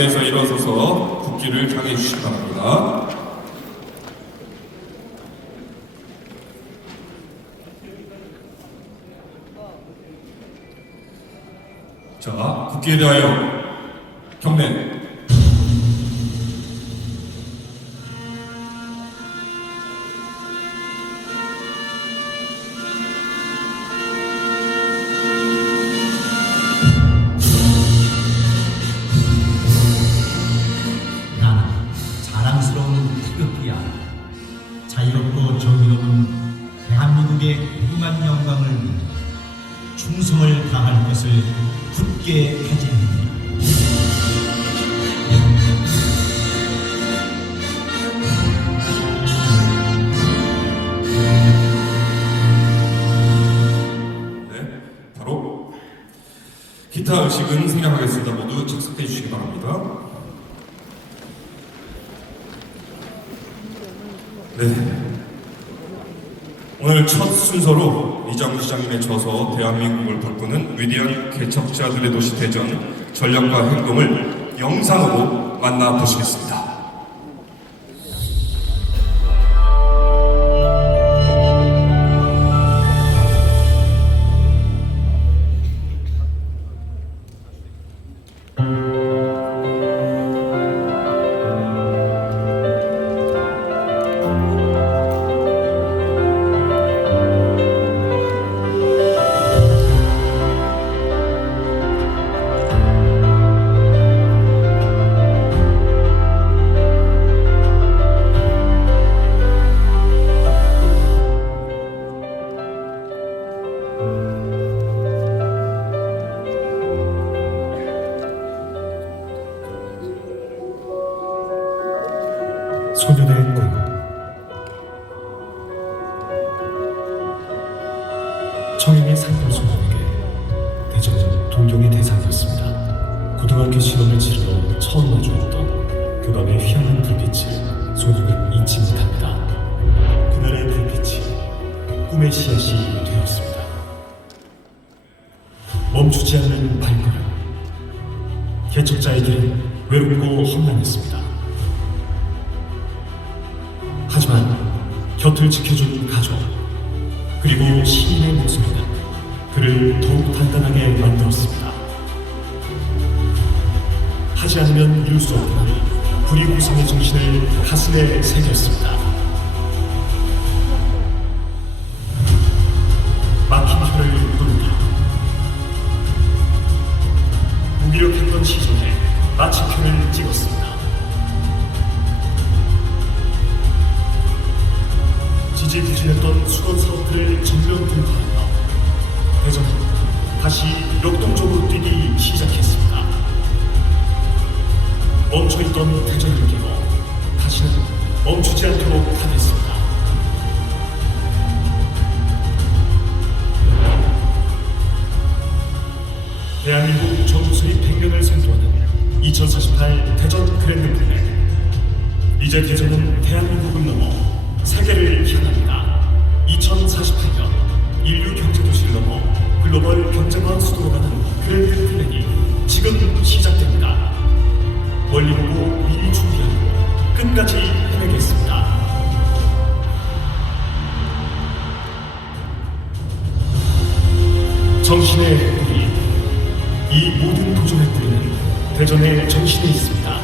자리에서 일어서서 국기를 향해 주시기 바랍니다. 자, 국기에 대하여 경례. 자랑스러운 태극기야. 자유롭고 정의로운 대한민국의 무궁한 영광을 위해 충성을 다할 것을 굳게 다짐합니다. 네, 바로 기타 의식은 생략하겠습니다. 모두 착석해 주시기 바랍니다. 네. 오늘 첫 순서로 이장우 시장님의 저서 대한민국을 바꾸는 위대한 개척자들의 도시 대전 전략과 행동을 영상으로 만나보시겠습니다. 소년의 꿈. 청인의 산골 소년에게 대전은 동경의 대상이었습니다. 고등학교 시험을 치르러 처음 마주했던 그 밤의 희한한 불빛을 소년은 잊지 못합니다. 그날의 불빛이 꿈의 씨앗이 되었습니다. 멈추지 않는 발걸음. 개척자의 길은 외롭고 험난했습니다. 하지만 곁을 지켜준 가족 그리고 시인의 목소리는 그를 더욱 단단하게 만들었습니다. 하지 않으면 이룰 수 없는 불이구성의 정신을 가슴에 새겼습니다. 막힌 혀를 뚫다. 무기력했던 시선에 마침표를 찍었습니다. 지지부진했던 수건 사업들을 전면 돌파하며 대전은 다시 역동적으로 뛰기 시작했습니다. 멈춰있던 대전을 끼고 다시는 멈추지 않도록 하겠습니다. 대한민국 전투수입 100년을 선도하는 2048 대전 그랜드 플랜. 이제 대전은 대한민국을 넘어 세계를 향합니다. 2048년 인류 경제도시를 넘어 글로벌 경제관 수도로 가는 그랜드 플랜이 지금 시작됩니다. 멀리 보고 미리 준비하고 끝까지 해내겠습니다. 정신의 뿌리. 이 모든 도전의 뿌리는 대전의 정신에 있습니다.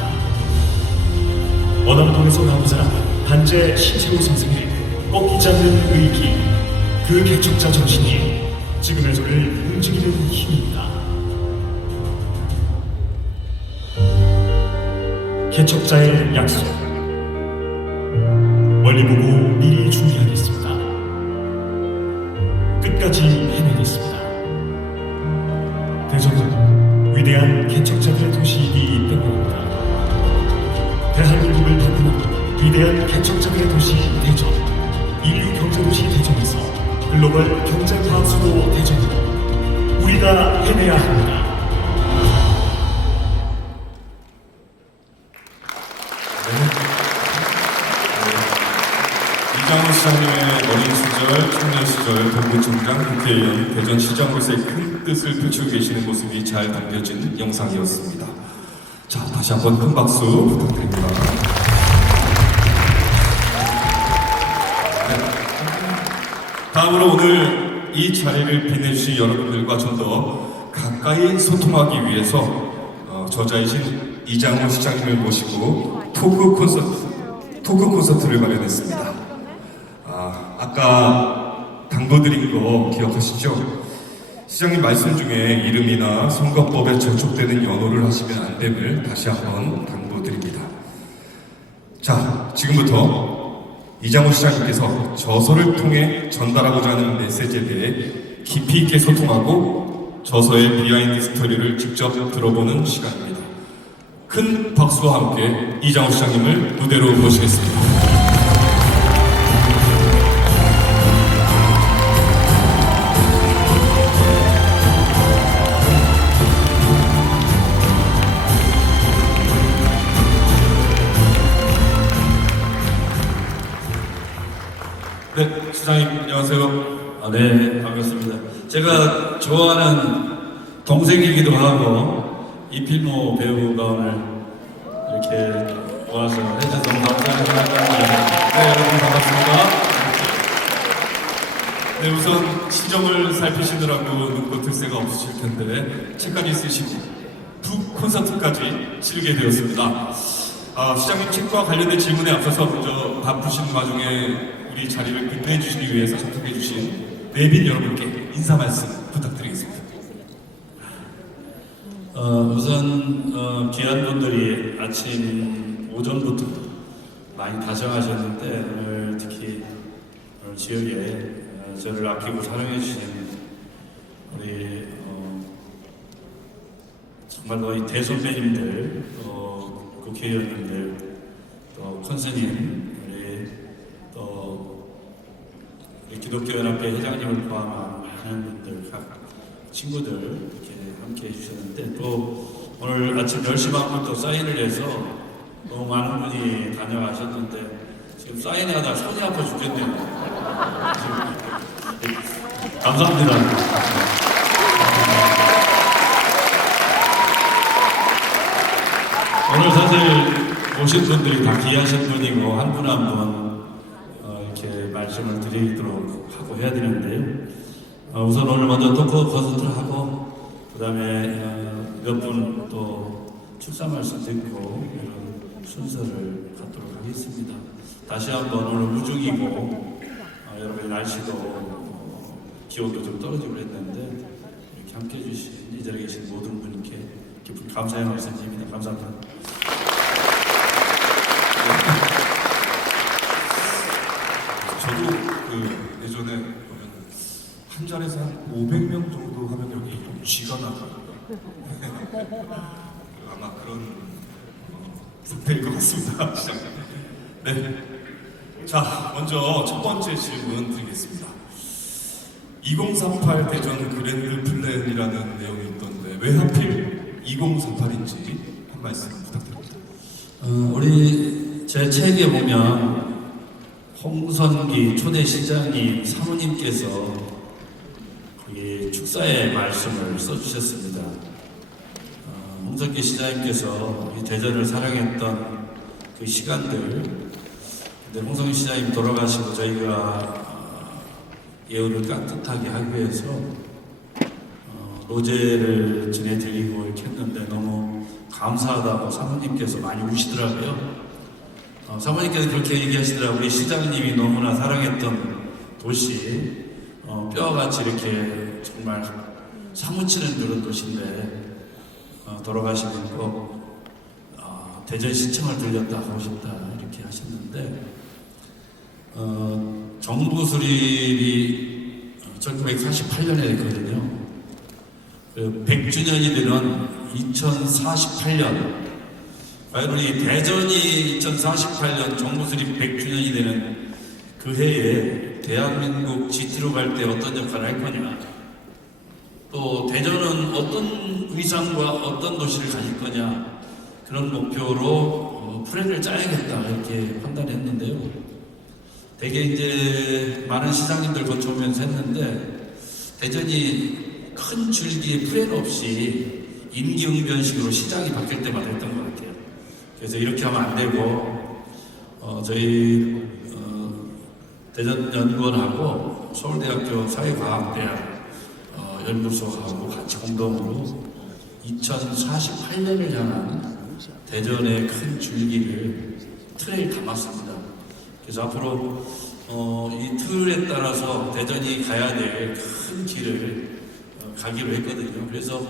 원암동에서 나온 사람 단재 신세호 선생의 꺾이지 않는 의기, 그 개척자 정신이 지금의 저를 움직이는 힘입니다. 개척자의 약속. 멀리 보고 미리 준비하겠습니다. 끝까지 해내겠습니다. 대전은 위대한 개척자들의 도시이기 때문입니다. 대한민국을 바꾸는 위대한 개척자들의 도시 대전, 인류 경제도시 대전에서 글로벌 경제과학수도 대전으로 우리가 해내야 합니다. 이장우 시장님의 어린 시절, 청년 시절, 동부청장, 국회의원, 대전시장으로서의 큰 뜻을 펼치고 계시는 모습이 잘 담겨진 영상이었습니다. 자, 다시 한번 큰 박수 부탁드립니다. 다음으로 오늘 이 자리를 빛내주신 여러분들과 좀 더 가까이 소통하기 위해서 저자이신 이장호 시장님을 모시고 토크 콘서트를 마련했습니다. 아까 당부드린 거 기억하시죠? 시장님 말씀 중에 이름이나 선거법에 저촉되는 연호를 하시면 안 됨을 다시 한번 당부드립니다. 자, 지금부터 이장호 시장님께서 저서를 통해 전달하고자 하는 메시지에 대해 깊이 있게 소통하고 저서의 비하인드 스토리를 직접 들어보는 시간입니다. 큰 박수와 함께 이장호 시장님을 무대로 모시겠습니다. 네, 시장님 안녕하세요. 네, 반갑습니다. 제가 좋아하는 동생이기도 하고 이필모 배우가 오늘 이렇게 와서 해주셔서 너무 감사합니다. 네, 여러분 반갑습니다. 네, 우선 시정을 살피시느라고 눈꽃 새가 없으실 텐데 책까지 쓰시고 북 콘서트까지 치르게 되었습니다. 시장님 책과 관련된 질문에 앞서서 먼저 바쁘신 와중에 우리 자리를 빛내주시기 위해서 참석해주신 내빈 여러분께 인사 말씀 부탁드리겠습니다. 우선 귀한 분들이 아침 오전부터 많이 다정하셨는데 오늘 특히 오늘 지역에 저를 아끼고 사랑해 주신 우리 정말 거의 대선배님들, 국회의원님들, 또 컨스님, 우리 기독교연합회 회장님을 포함한 많은 분들, 각 친구들 이렇게 함께 해주셨는데 또 오늘 아침 10시 반부터 사인을 해서 너무 많은 분이 다녀가셨는데 지금 사인하다 손이 아파 죽겠네요. 감사합니다. 오늘 사실 오신 분들이 다 귀하신 분이고 한 분 한 분 이렇게 말씀을 드리도록 하고 해야 되는데요. 우선 오늘 먼저 토크 콘서트를 하고 그 다음에 몇 분 또 축사 말씀 듣고 이런 순서를 갖도록 하겠습니다. 다시 한번 오늘 무중이고 여러분의 날씨도 기온도 좀 떨어지고 그랬는데 이렇게 함께 해주신 이 자리에 계신 모든 분께 깊은 감사의 말씀드립니다. 감사합니다. 저도 예전에 보면 한 자리에서 한 500명 정도 하면 여기 좀 쥐가 나고 아마 그런 상태일 것 같습니다. 시장님. 네. 자, 먼저 첫 번째 질문 드리겠습니다. 2038 대전 그랜드 플랜이라는 내용이 있던데 왜 하필 2038인지 한 말씀 부탁드립니다. 우리 제 책에 보면 홍선기 초대 시장님 사모님께서 거기 축사의 말씀을 써주셨습니다. 홍선기 시장님께서 이 대전을 사랑했던 그 시간들, 근데 홍선기 시장님 돌아가시고 저희가 예우를 깍듯하게 하기 위해서 로제를 지내드리고 이렇게 했는데 너무 감사하다고 사모님께서 많이 우시더라고요. 사모님께서 그렇게 얘기하시더라고요. 우리 시장님이 너무나 사랑했던 도시, 뼈같이 이렇게 정말 사무치는 그런 도시인데 돌아가시면 꼭 대전시청을 들렸다 하고 싶다 이렇게 하셨는데 정부 수립이 1948년에 됐거든요. 100주년이 되는 2048년, 과연 우리 대전이 2048년 정부 수립 100주년이 되는 그 해에 대한민국 GT로 갈 때 어떤 역할을 할 거냐, 또 대전은 어떤 위상과 어떤 도시를 가질 거냐, 그런 목표로 플랜을 짜야겠다 이렇게 판단했는데요. 되게 이제 많은 시장님들 거쳐오면서 했는데 대전이 큰 줄기의 플랜 없이 임기응변식으로 시장이 바뀔 때마다 했던 것 같아요. 그래서 이렇게 하면 안 되고 저희 대전연구원하고 서울대학교 사회과학대학 연구소하고 같이 공동으로 2048년을 향한 대전의 큰 줄기를 틀에 담았습니다. 그래서 앞으로 이 틀에 따라서 대전이 가야 될 큰 길을 가기로 했거든요. 그래서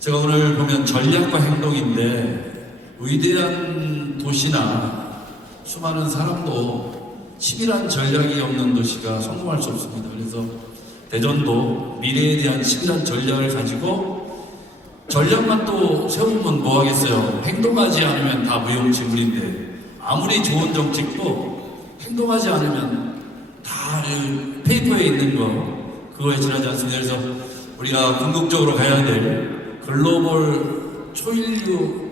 제가 오늘 보면 전략과 행동인데 위대한 도시나 수많은 사람도 치밀한 전략이 없는 도시가 성공할 수 없습니다. 그래서 대전도 미래에 대한 치밀한 전략을 가지고 전략만 또 세우면 뭐 하겠어요? 행동하지 않으면 다 무용지물인데 아무리 좋은 정책도 행동하지 않으면 다 페이퍼에 있는 거 그거에 지나지 않습니다. 그래서 우리가 궁극적으로 가야 될 글로벌 초인류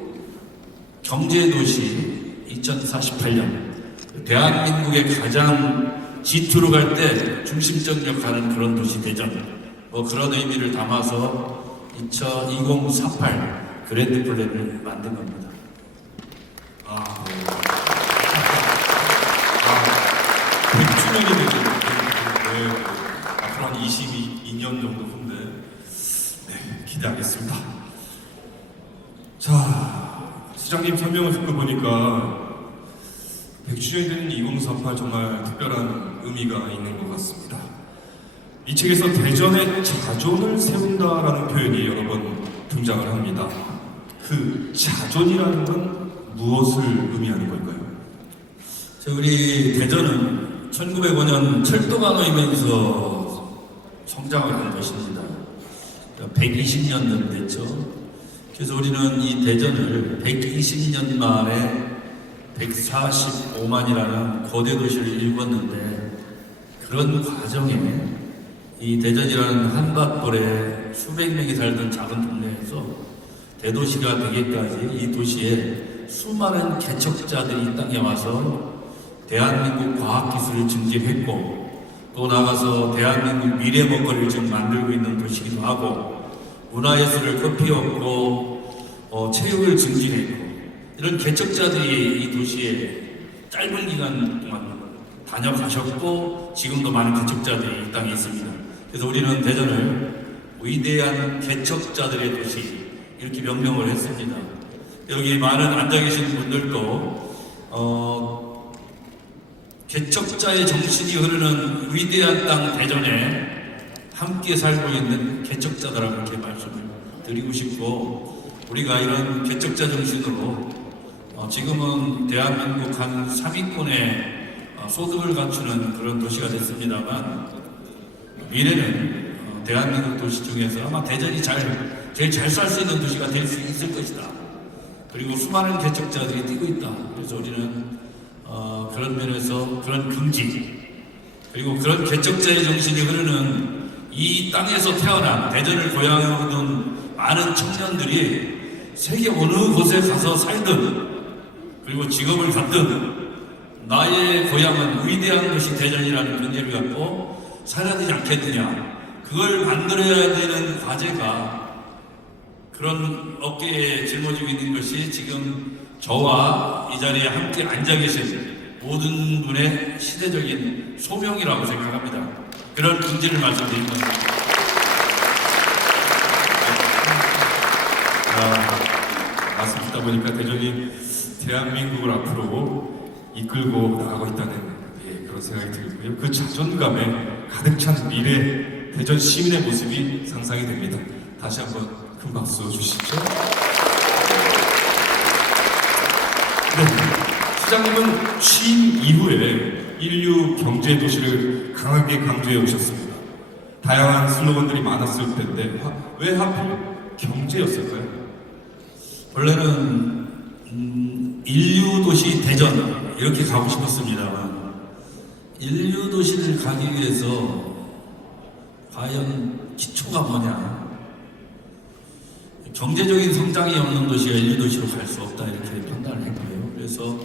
경제도시 2048년 대한민국의 가장 G2로 갈 때 중심적 역할을 그런 도시 대전 뭐 그런 의미를 담아서 2048 그랜드 플랜을 만든 겁니다. 네. 100주년이 되는 앞으로 한 22년 정도 후인데 네, 기대하겠습니다. 자, 시장님 설명을 듣고 보니까 100주년이 되는 2048 정말 특별한 의미가 있는 것 같습니다. 이 책에서 대전의 자존을 세운다라는 표현이 여러 번 등장을 합니다. 그 자존이라는 건 무엇을 의미하는 걸까요? 우리 대전은 1905년 철도가 놓이면서 성장을 한 것입니다. 120년 전 됐죠. 그래서 우리는 이 대전을 120년 만에 145만이라는 거대 도시를 일궜는데 그런 과정에 이 대전이라는 한밭돌에 수백 명이 살던 작은 동네에서 대도시가 되기까지 이 도시에 수많은 개척자들이 이 땅에 와서 대한민국 과학기술을 증진했고 또 나가서 대한민국 미래 먹거리를 지금 만들고 있는 도시이기도 하고 문화예술을 꽃피웠고 체육을 증진했고 이런 개척자들이 이 도시에 짧은 기간 동안 다녀가셨고 지금도 많은 개척자들이 이 땅에 있습니다. 그래서 우리는 대전을 위대한 개척자들의 도시 이렇게 명명을 했습니다. 여기 많은 앉아 계신 분들도 개척자의 정신이 흐르는 위대한 땅 대전에 함께 살고 있는 개척자들하고 이렇게 말씀을 드리고 싶고 우리가 이런 개척자 정신으로 지금은 대한민국 한 3위권의 소득을 갖추는 그런 도시가 됐습니다만 미래는 대한민국 도시 중에서 아마 대전이 제일 잘 살 수 있는 도시가 될 수 있을 것이다. 그리고 수많은 개척자들이 뛰고 있다. 그래서 우리는 그런 면에서 그런 긍지 그리고 그런 개척자의 정신이 흐르는 이 땅에서 태어난 대전을 고향으로 둔 많은 청년들이 세계 어느 곳에 가서 살든 그리고 직업을 갖든 나의 고향은 위대한 것이 대전이라는 근제를 갖고 살아야 되지 않겠느냐. 그걸 만들어야 되는 과제가 그런 어깨에 짊어지고 있는 것이 지금 저와 이 자리에 함께 앉아 계신 모든 분의 시대적인 소명이라고 생각합니다. 그런 긍지를 말씀드립니다. 말씀 듣다 보니까 대전이 대한민국을 앞으로 이끌고 나가고 있다는 그런 생각이 들고요. 그 자존감에 가득 찬 미래 대전 시민의 모습이 상상이 됩니다. 다시 한번 큰 박수 주시죠. 네. 시장님은 취임 이후에 인류 경제 도시를 강하게 강조해 오셨습니다. 다양한 슬로건들이 많았을 텐데 왜 하필 경제였을까요? 원래는 인류 도시 대전 이렇게 가고 싶었습니다만 인류 도시를 가기 위해서 과연 기초가 뭐냐? 경제적인 성장이 없는 도시가 인류 도시로 갈 수 없다 이렇게 판단을 했고요. 그래서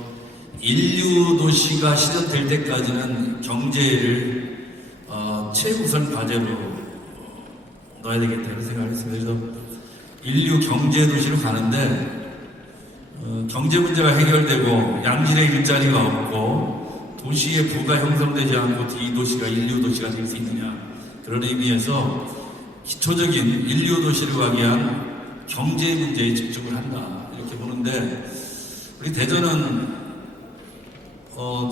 인류 도시가 실현될 때까지는 경제를 최우선 과제로 넣어야 되겠다는 생각을 했습니다. 그래서 인류 경제 도시로 가는데 경제 문제가 해결되고 양질의 일자리가 없고 도시의 부가 형성되지 않고 D도시가 인류 도시가 될 수 있느냐, 그런 의미에서 기초적인 인류 도시를 가기 위한 경제 문제에 집중을 한다, 이렇게 보는데, 우리 대전은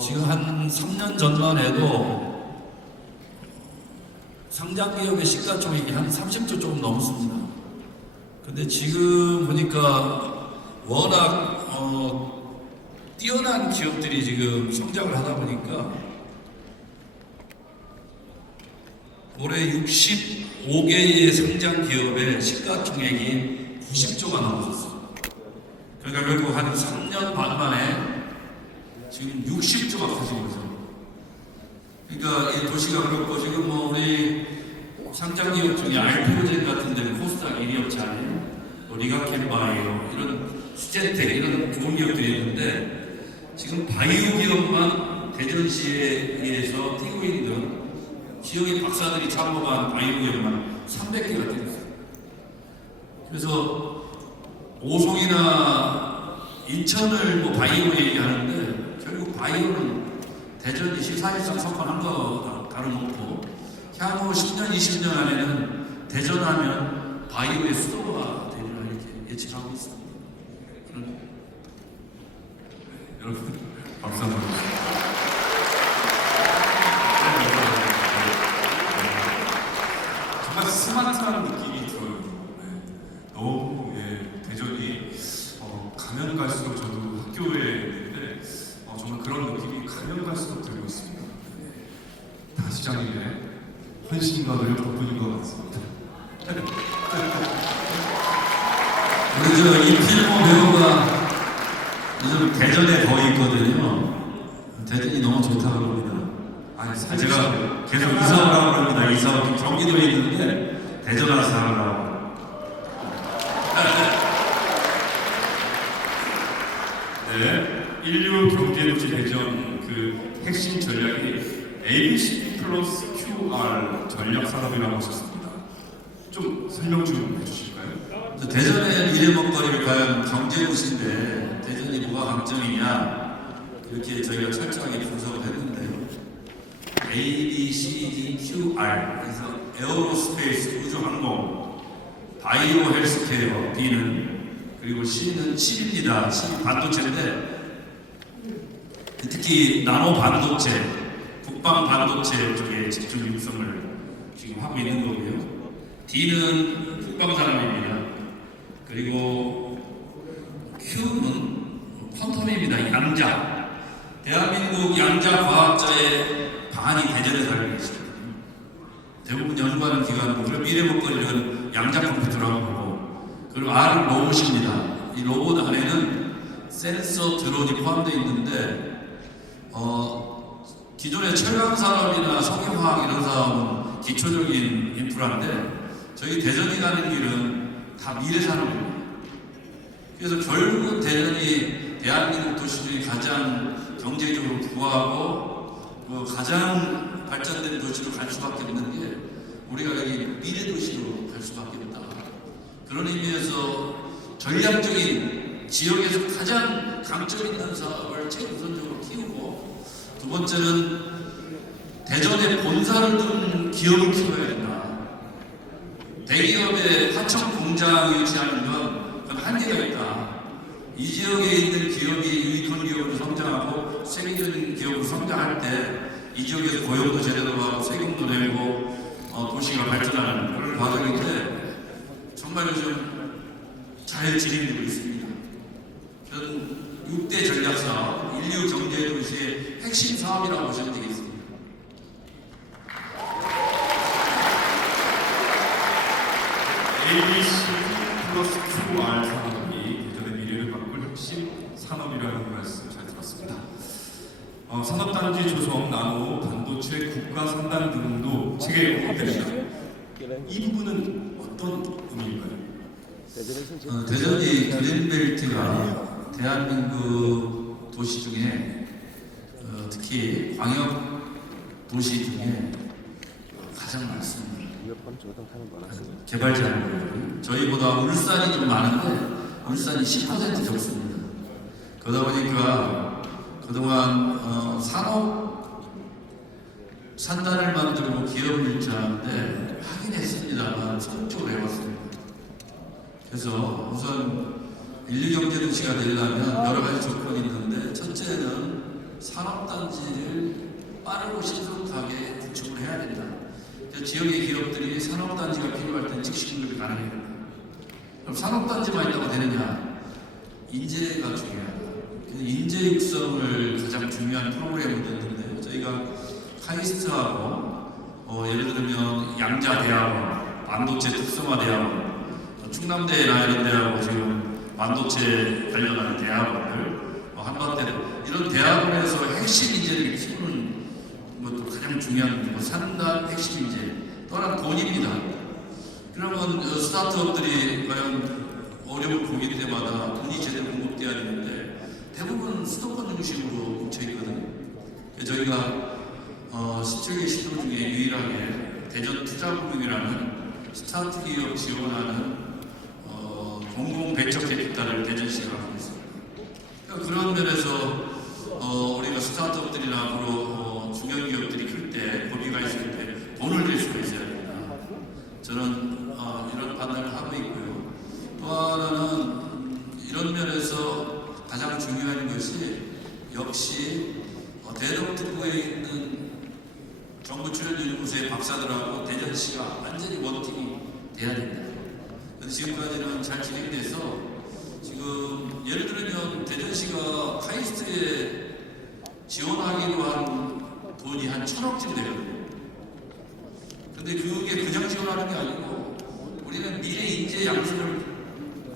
지금 한 3년 전만 해도 상장기업의 시가총액이 한 30조 조금 넘습니다. 근데 지금 보니까 워낙 뛰어난 기업들이 지금 성장을 하다 보니까 올해 65개의 상장 기업의 시가총액이 90조가 넘었어요. 그러니까 결국 한 3년 반 만에 지금 60조가 커진 거죠. 그러니까 이 도시가 그렇고, 지금 뭐 우리 상장 기업 중에 알프로젠 같은 데는 코스닥 1위 업체 아니에요. 리가켄바이오, 이런 스젠텍, 이런 좋은 기업들이 있는데, 지금 바이오 기업만 대전시에 의해서 뛰고 있는 지역의 박사들이 창업한 바이오 기업만 300개가 되어 있어요. 그래서 오송이나 인천을 뭐 바이오 얘기하는데, 결국 바이오는 대전이 사실상 석권한 거 다름없고, 향후 10년, 20년 안에는 대전하면 바이오의 수도가 되리라 이렇게 예측하고 있습니다. 여러분, 박수 한번 주세요. 정말 스마트한 느낌이 들어요. 네. 너무 대전이 가면 갈수록, 저도 학교에 있는데 정말 그런 느낌이 가면 갈수록 들고 있습니다. 다 시장님의 헌신과 노력 덕분인 것 같습니다. 우리 저 이필모 배우가 요즘 대전에 거의 있거든요. 대전이 너무 좋다고 합니다. 아니, 제가 계속 이사하라고 합니다. 이사 경기도에 있는데 대전 와서 살아라고. 네, 인류 경제도시 대전 그 핵심 전략이 ABC 플러스 QR 전략 산업이라고 하셨습니다. 좀 설명 좀 해주실까요? 대전의 미래 먹거리를 과연 경제도시인데 대전이 뭐가 강점이냐, 이렇게 저희가 철저하게 분석을 했는데요. A, B, C, D, Q, R, 그래서 에어로스페이스, 우주항공, 바이오 헬스케어, B는, 그리고 C는 칩입니다. 칩 반도체인데 특히 나노 반도체, 국방 반도체 쪽에 집중 육성을 지금 하고 있는 거고요. D는 국방 산업입니다. 그리고 Q는 퀀텀입니다. 양자. 대한민국 양자 과학자의 반이 대전에 살고 계시거든요. 대부분 연구하는 기관들, 미래 먹거리는 양자 컴퓨터라고 보고, 그리고 R은 로봇입니다. 이 로봇 안에는 센서, 드론이 포함되어 있는데, 기존의 철강 산업이나 석유화학 이런 사업은 기초적인 인프라인데, 저희 대전이 가는 길은 다 미래 산업입니다. 그래서 결국은 대전이 대한민국 도시 중에 가장 경제적으로 부하고 가장 발전된 도시로 갈 수밖에 없는 게, 우리가 여기 미래 도시로 갈 수밖에 없다. 그런 의미에서 전략적인 지역에서 가장 강점 있는 사업을 최우선적으로 키우고, 두 번째는 대전에 본사를 둔 기업을 키워야 된다. 대기업의 하청 공장을 유치하는 건 그건 한계가 있다. 이 지역에 있는 기업이 유익한 기업으로 성장하고 세계적인 기업으로 성장할 때 이 지역에서 고용도 제대로 하고 세금도 내고 도시가 발전하는 그런 과정인데, 정말 요즘 잘 진행되고 있습니다. 저는 6대 전략사업, 인류 경제 도시의 핵심 사업이라고 보시면 되겠습니다. ABC 플러스 QR 산업이 대전의 미래를 바꿀 핵심 산업이라는 말씀 잘 들었습니다. 산업단지 조성, 나노, 반도체, 국가 산단 등도 체계에 포함됩니다. 이 부분은 어떤 의미일까요? 대전이 그린벨트가 대한민국 도시 중에 특히 광역 도시 중에 가장 많습니다. 개발자는 저희보다 울산이 좀 많은데 울산이 10% 적습니다. 그러다 보니까 그동안 산단을 만들고 기업을 일자하는데 하긴 했습니다만 성적으로 해왔습니다. 그래서 우선 인류경제도시가 되려면 여러 가지 조건이 있는데, 첫째는 산업단지를 빠르고 신속하게 구축을 해야 된다. 지역의 기업들이 산업단지가 필요할 때 즉시 공급이 가능해야 된다. 그럼 산업단지만 있다고 되느냐? 인재가 중요하다. 인재 육성을 가장 중요한 프로그램을 냈는데, 저희가 카이스트하고 예를 들면 양자대학원, 반도체 특성화대학원, 충남대나 이런 데하고 지금 반도체 관련한 대학원들, 한반대 이런 대학원에서 핵심 인재를 키우는 것도 가장 중요한 산단 핵심 인재 또한 돈입니다. 그러면 스타트업들이 과연 어려움을 보일 때마다 돈이 제대로 공급돼야 되는데 대부분 수도권 중심으로 뭉쳐있거든요. 저희가 17개 시도 중에 유일하게 대전 투자금융이라는 스타트 기업 지원하는 공공배적 캐피탈을 대전시가 하고 있습니다. 그러니까 그런 면에서 우리가 스타트업들이나 앞으로 중견기업들이 클 때, 고비가 있을 때 돈을 낼 수가 있어야 됩니다. 저는 이런 판단을 하고 있고요. 또 하나는 이런 면에서 가장 중요한 것이 역시 대덕특구에 있는 정부출연연구소의 박사들하고 대전시가 완전히 원팀이 돼야 된다. 지금까지는 잘 진행돼서 지금 예를 들면 대전시가 카이스트에 지원하기로 한 돈이 한 1,000억쯤 되거든요. 근데 그게 그냥 지원하는 게 아니고 우리는 미래 인재 양성을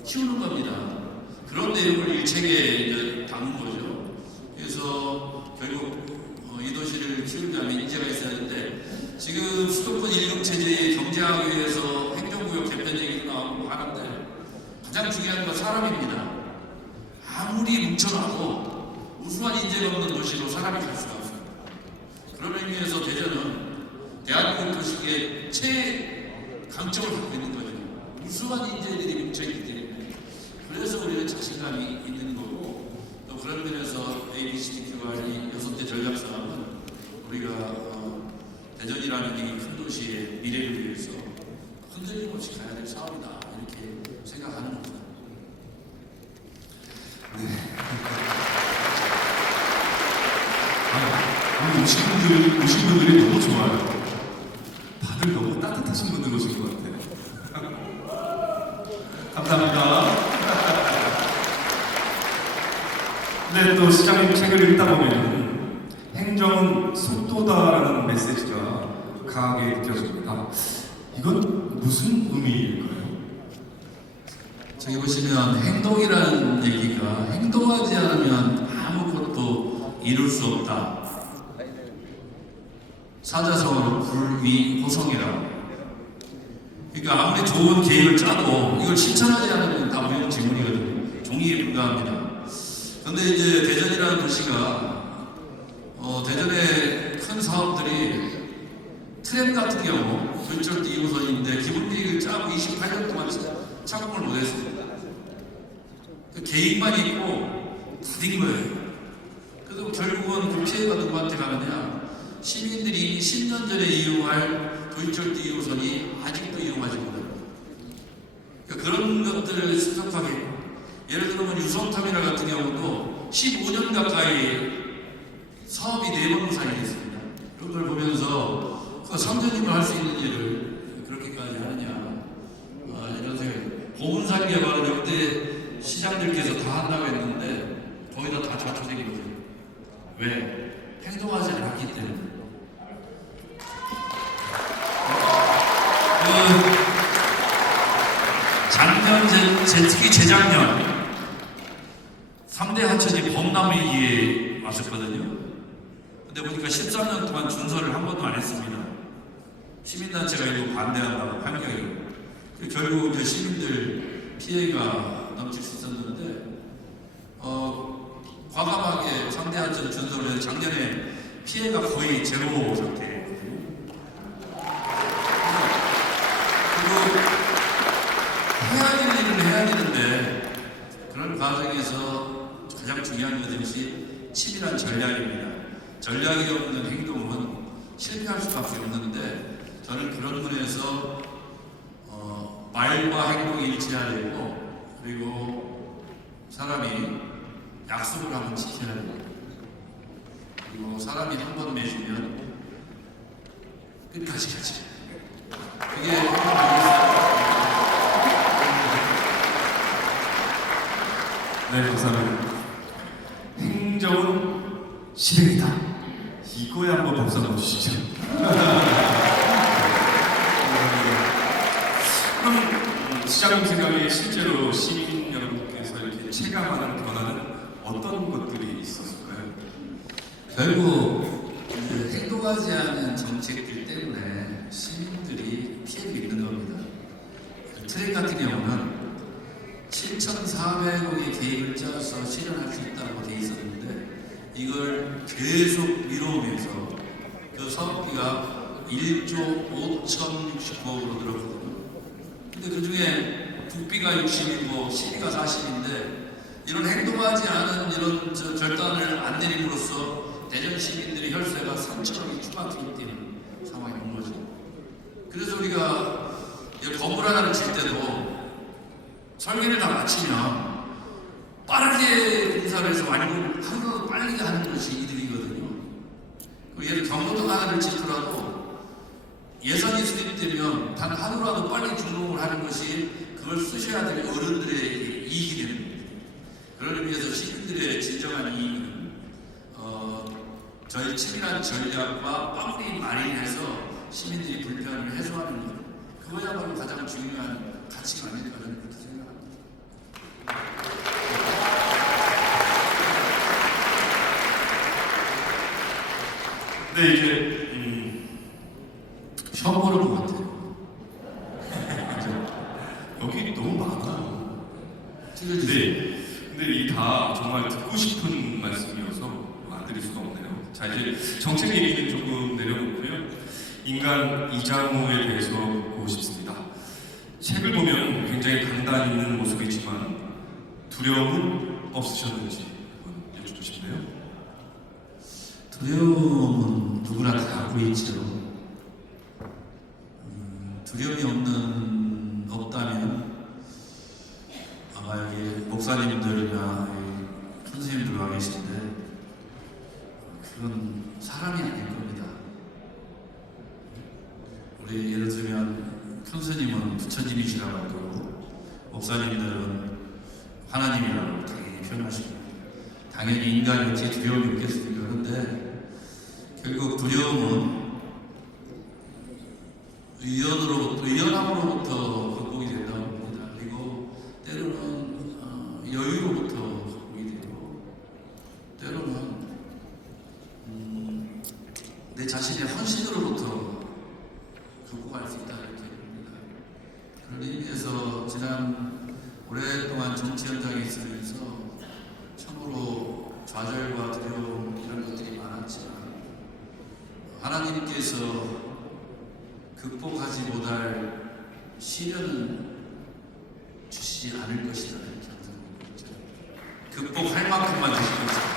키우는 겁니다. 그런 내용을 일책에 이제 담은 거죠. 그래서 결국 이 도시를 키우려면 인재가 있어야 하는데, 지금 수도권 1급 체제의 경제하기 위해서 행정구역 개편 얘기도 나오고 하는데 가장 중요한 건 사람입니다. 아무리 뭉쳐놔도 우수한 인재가 없는 도시로 사람이 갈 수가 없습니다. 그런 의미에서 대전은 대한민국 도시의 최강점을 갖고 있는 거죠. 우수한 인재들이 뭉쳐있기 때문에. 그래서 우리는 자신감이 있는 거고, 또 그런 면에서 ABCDQ가 이 6대 전략사업은 우리가 대전이라는 이 큰 도시의 미래를 위해서 흔들림 없이 가야 될 사업이다, 이렇게 생각하는 겁니다. 오신 분들이 너무 좋아요. 다들 너무 따뜻하신 분들 오신 것 같아요. 감사합니다. 네, 또 시장님 책을 읽다 보면 행정은 속도다라는 메시지가 강하게 느껴집니다. 이건 무슨 의미일까요? 저기 보시면 행동이라는 얘기가 행동하지 않으면 아무것도 이룰 수 없다. 사자성어로 불위호성이라고. 그러니까 아무리 좋은 계획을 짜도 이걸 실천하지 않으면 다 무용지물이거든요. 종이에 불과합니다. 그런데 이제 대전이라는 도시가 대전의 큰 사업들이 트램 같은 경우 도시철도 2호선인데 기본 계획을 짜고 28년 동안 착공을 못했습니다. 계획만 있고 다된 거예요. 그래서 결국은 그 피해가 누구한테 가느냐? 시민들이 10년 전에 이용할 도시철도 2호선이 아직도 이용하지 못합니다. 그러니까 그런 것들을 신속하게, 예를 들면 유성터미널 같은 경우도 15년 가까이 사업이 4번 상이 됐습니다. 그런 걸 보면서 그 상전님을 할 수 있는 일을 그렇게까지 하느냐, 이런 생각이. 보문산 개발은 역대 시장들께서 다 한다고 했는데 거의 다 좌초된 거죠. 왜? 행동하지 않았기 때문에. 작년, 특히 재작년 3대 하천이 범람위기에 왔었거든요. 근데 보니까 13년 동안 준설을 한 번도 안 했습니다. 시민단체가 이거 반대한다고 판결이. 결국 이제 시민들 피해가 넘칠 수 있었는데, 과감하게 3대 하천 준설을 작년에 피해가 거의 제로 상태거든요. 해야 되는 일을 해야 되는데, 그런 과정에서 가장 중요한 중요한 것이 치밀한 전략입니다. 전략이 없는 행동은 실패할 수밖에 없는데 저는 그런 면에서 말과 행동이 일치해야 되고 그리고 사람이 약속을 한번 지켜야 됩니다. 그리고 사람이 한 번 맺으면 끝까지 가지. 그게 네, 감사합니다. 행정은 실행이다. 이거에 한번 박수 한번 주시죠. 그럼 시장님 생각에 실제로 시민 여러분께서 이렇게 체감하는 변화는 어떤 것들이 있었을까요? 결국 행동하지 않은 정책들 때문에 시민들이 피해를 입는 겁니다. 트랙 같은 경우는 7,400억의 계획을 짜서 실현할 수 있다고 돼 있었는데 이걸 계속 미뤄오면서 그 사업비가 1조 5,069억으로 늘었거든요. 근데 그 중에 국비가 60이고 시비가 40인데 이런 행동하지 않은 이런 결단을 안 내림으로써 대전 시민들의 혈세가 3천억이 추가되기 때문에 상황이 온 거죠. 그래서 우리가 건물 하나를 질 때도 설계를 다 마치면 빠르게 공사를 해서 완공을 하루 빨리 하는 것이 이득이거든요. 예를 경로도 하나를 짓더라도 예산이 수립되면 단 하루라도 빨리 준공을 하는 것이 그걸 쓰셔야 될 어른들의 이익이 되는 겁니다. 그런 의미에서 시민들의 진정한 이익은 저희 치밀한 전략과 빠르게 마련해서 시민들이 불편을 해소하는 것 그거야말로 가장 중요한 가치가 아닐까 저는 그렇게 생각합니다. 네, 이제 처음 보는 것 같아요. 여기 너무 많아요. 틀려주세요. 네, 근데 이 다 정말 듣고 싶은 말씀이어서 안 드릴 수가 없네요. 자, 이제 정책 얘기는 조금 내려놓고요. 인간 이장호에 대해서 보고 싶습니다. 책을 보면 굉장히 강단 있는 모습이지만 두려움은 없으셨는지 한번 여쭙고 싶네요. 두려움은 누구나 다 갖고 있죠. 두려움이 없다면 아마 여기 목사님들이나 선생님들 와 계신데 그건 사람이 아닐 겁니다. 우리 예를 들면 큰 스님은 부처님이시라고 할 거고 목사님들은 하나님이라고 당연히 표현하시고 당연히 인간이 어찌 두려움이 없겠습니까? 그런데 결국 두려움은 의연함으로부터 극복이 된다고 봅니다. 그리고 때로는 여유로부터 극복이 되고 때로는 내 자신의 헌신으로부터 극복할 수 있다 이렇게 봅니다. 그런 의미에서 지난 오랫동안 정치 현장에 있으면서 참으로 좌절과 두려움 이런 것들이 많았지만 하나님께서 극복하지 못할 시련은 주시지 않을 것이다 이렇게 항상 믿고 있죠. 극복할 만큼만 주실 것이다.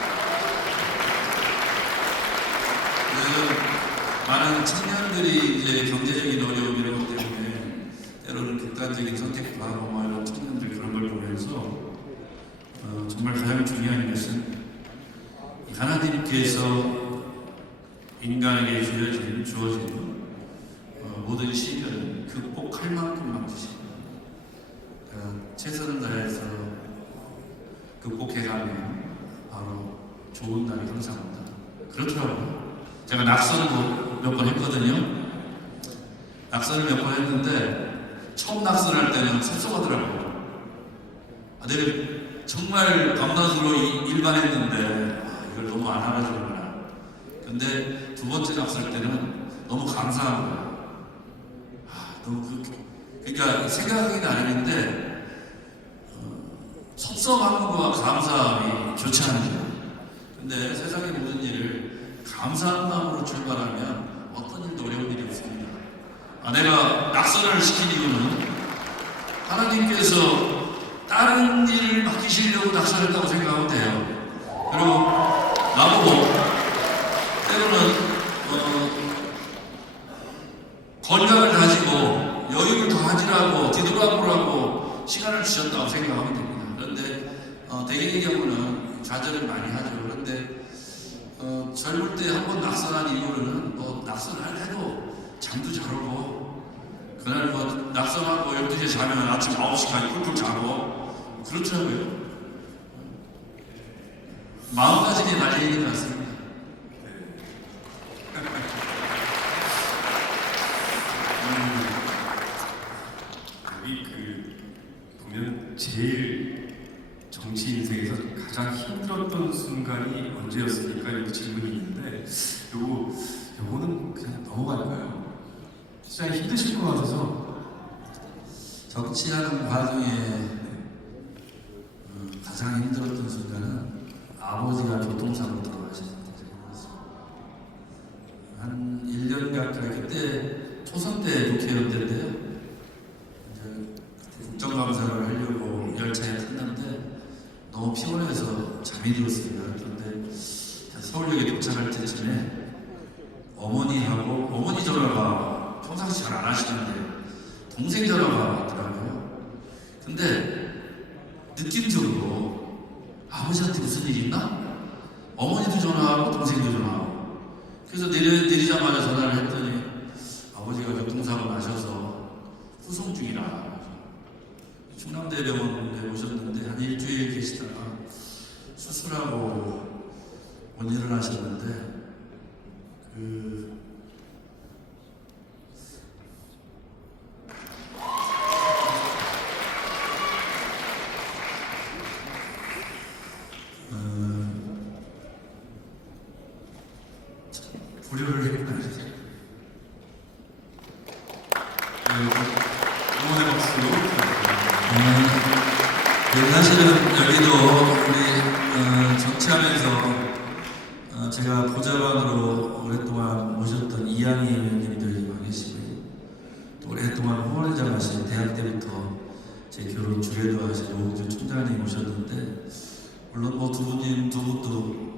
많은 청년들이 이제 경제적인 어려움 이런 것 때문에 때로는 극단적인 선택도 하고 뭐 이런 청년들 그런 걸 보면서 정말 가장 중요한 것은 하나님께서 인간에게 주어진 모든 시련은 극복할 만큼만 주십니다. 최선을 다해서 극복해가면 바로 좋은 날이 항상 온다. 그렇더라고요. 제가 낙선을 몇 번 했거든요. 낙선을 몇 번 했는데 처음 낙선할 때는 섭섭하더라고요. 내가 정말 밤낮으로 일만 했는데 이걸 너무 안 알아주는구나. 근데 두 번째 낙설 때는 너무 감사한 거예요. 그러니까 생각이 나는데 섭섭함과 감사함이 좋지 않은 거예요. 근데 세상의 모든 일을 감사한 마음으로 출발하면 어떤 일도 어려운 일이 없습니다. 내가 낙선을 시킨 이유는 하나님께서 다른 일을 맡기시려고 낙선했다고 생각하면 돼요. 좌절을 많이 하죠. 그런데 젊을 때 한 번 낙선한 이후로는 뭐 낙선을 해도 잠도 잘 오고 그날 뭐 낙선하고 12시에 자면 아침 9시까지 꿀꿀 자고 그렇더라고요. 마음가짐이 달려있는 것 같습니다. 여기 보면 제일 정치 인생에서 가장 힘들었던 순간이 언제였습니까? 이렇게 질문이 있는데 요거는 그냥 넘어갈까요? 진짜 힘드실 것 같아서 정치하는 과정에 가장 힘들었던 순간은 아버지가 교통사고로 돌아가셨을 때였습니다. 한 1년 가까이 그때 초선 때 국회의원 때인데요. 이제 국정감사를 하려고 열차에 탔는데 너무 피곤해서 잠이 들었습니다. 그런데 서울역에 도착할 때쯤에 어머니 전화가 평상시 잘 안 하시는데 동생 전화가 왔더라고요. 근데 느낌적으로 아버지한테 무슨 일이 있나? 어머니도 전화하고 동생도 전화하고 그래서 내리자마자 전화를 했더니 아버지가 교통사고 나셔서 후송 중이라 충남대병원에 오셨는데 한 일주일 계시다가 수술하고 못 일어나셨는데 불효를 했구나. 응원의 박수. 사실은 여기도 우리 정치하면서 제가 보좌관으로 오랫동안 모셨던 이양희 의원님들이 와 계시고요. 또 오랫동안 후원자하신 대학 때부터 제 결혼 주례도 하신 오은주 총장님 오셨는데 물론 뭐 두 분도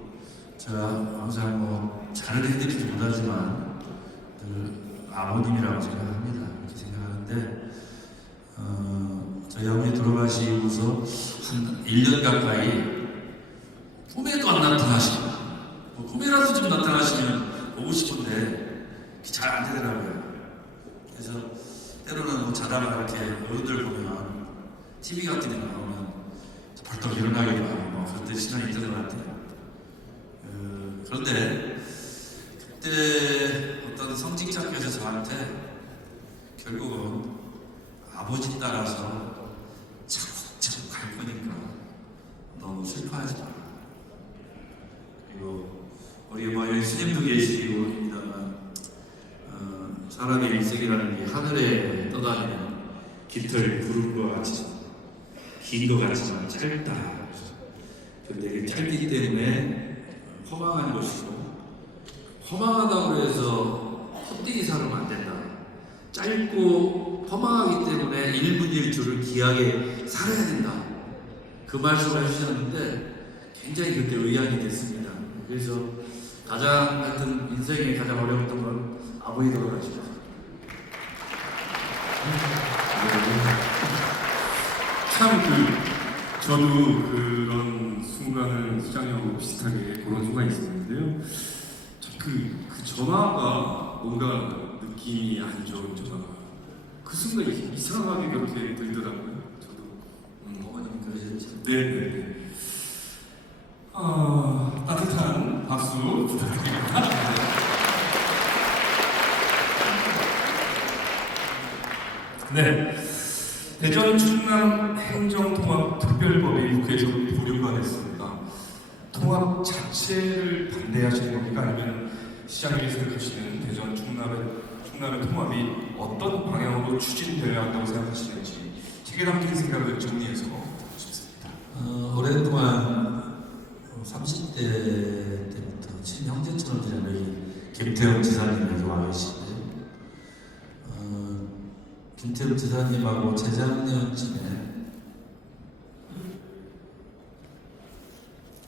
제가 항상 뭐 잘은 해드리지 못하지만 아버님이라고 생각합니다. 이렇게 생각하는데 저희 아버지 돌아가시고서 한 1년 가까이 꿈에도 안 나타나시고 뭐 꿈에라도 좀 나타나시면 보고 싶은데 잘 안 되더라고요. 그래서 때로는 뭐 자다가 이렇게 어른들 보면 TV 같은 데 나오면 벌떡 일어나기도 하고 뭐 그럴 때 시간이 있던 것 같아요. 그런데 그때 어떤 성직자께서 저한테 결국은 아버지 따라서 차곡차곡 갈 거니까 너무 슬퍼하지 마라. 그리고 우리 뭐 여기 스님도 계시고 있습니다만 사람의 일생이라는 게 하늘에 떠다니는 깃털 구름과 같이 긴 것 같지만 짧다. 근데 이게 짧기 때문에 허망한 것이고 허망하다고 해서 헛되이 살면 안 된다. 짧고 허망하기 때문에 1분 1초를 귀하게 살아야 된다. 그 말씀을 해주셨는데 굉장히 그때 의안이 됐습니다. 그래서 가장 하여튼 인생에 가장 어려웠던 건 아버지 돌아가시죠. 참 저도 그런 순간을 시장님하고 비슷하게 그런 순간이 있었는데요. 그 전화가 뭔가 느낌이 안 좋은 전화가 그 순간 이상하게 그렇게 들더라고요. 저도 어머님 그러셨죠? 네네. 따뜻한 박수 부탁드립니다. 네. 대전 충남 행정통합특별법이 국회에서 보류가 됐습니다. 통합 자체를 반대하시는 겁니까? 아니면 시장님이 생각하시는 대전 충남의 통합이 어떤 방향으로 추진되어야 한다고 생각하시는지 체계적인 생각을 정리해서 듣고 싶습니다. 오랫동안 30대 때부터 친형제처럼 지낸 우리 김태형 지사님 여기 와 계신데 김태형 지사님하고 재작년쯤에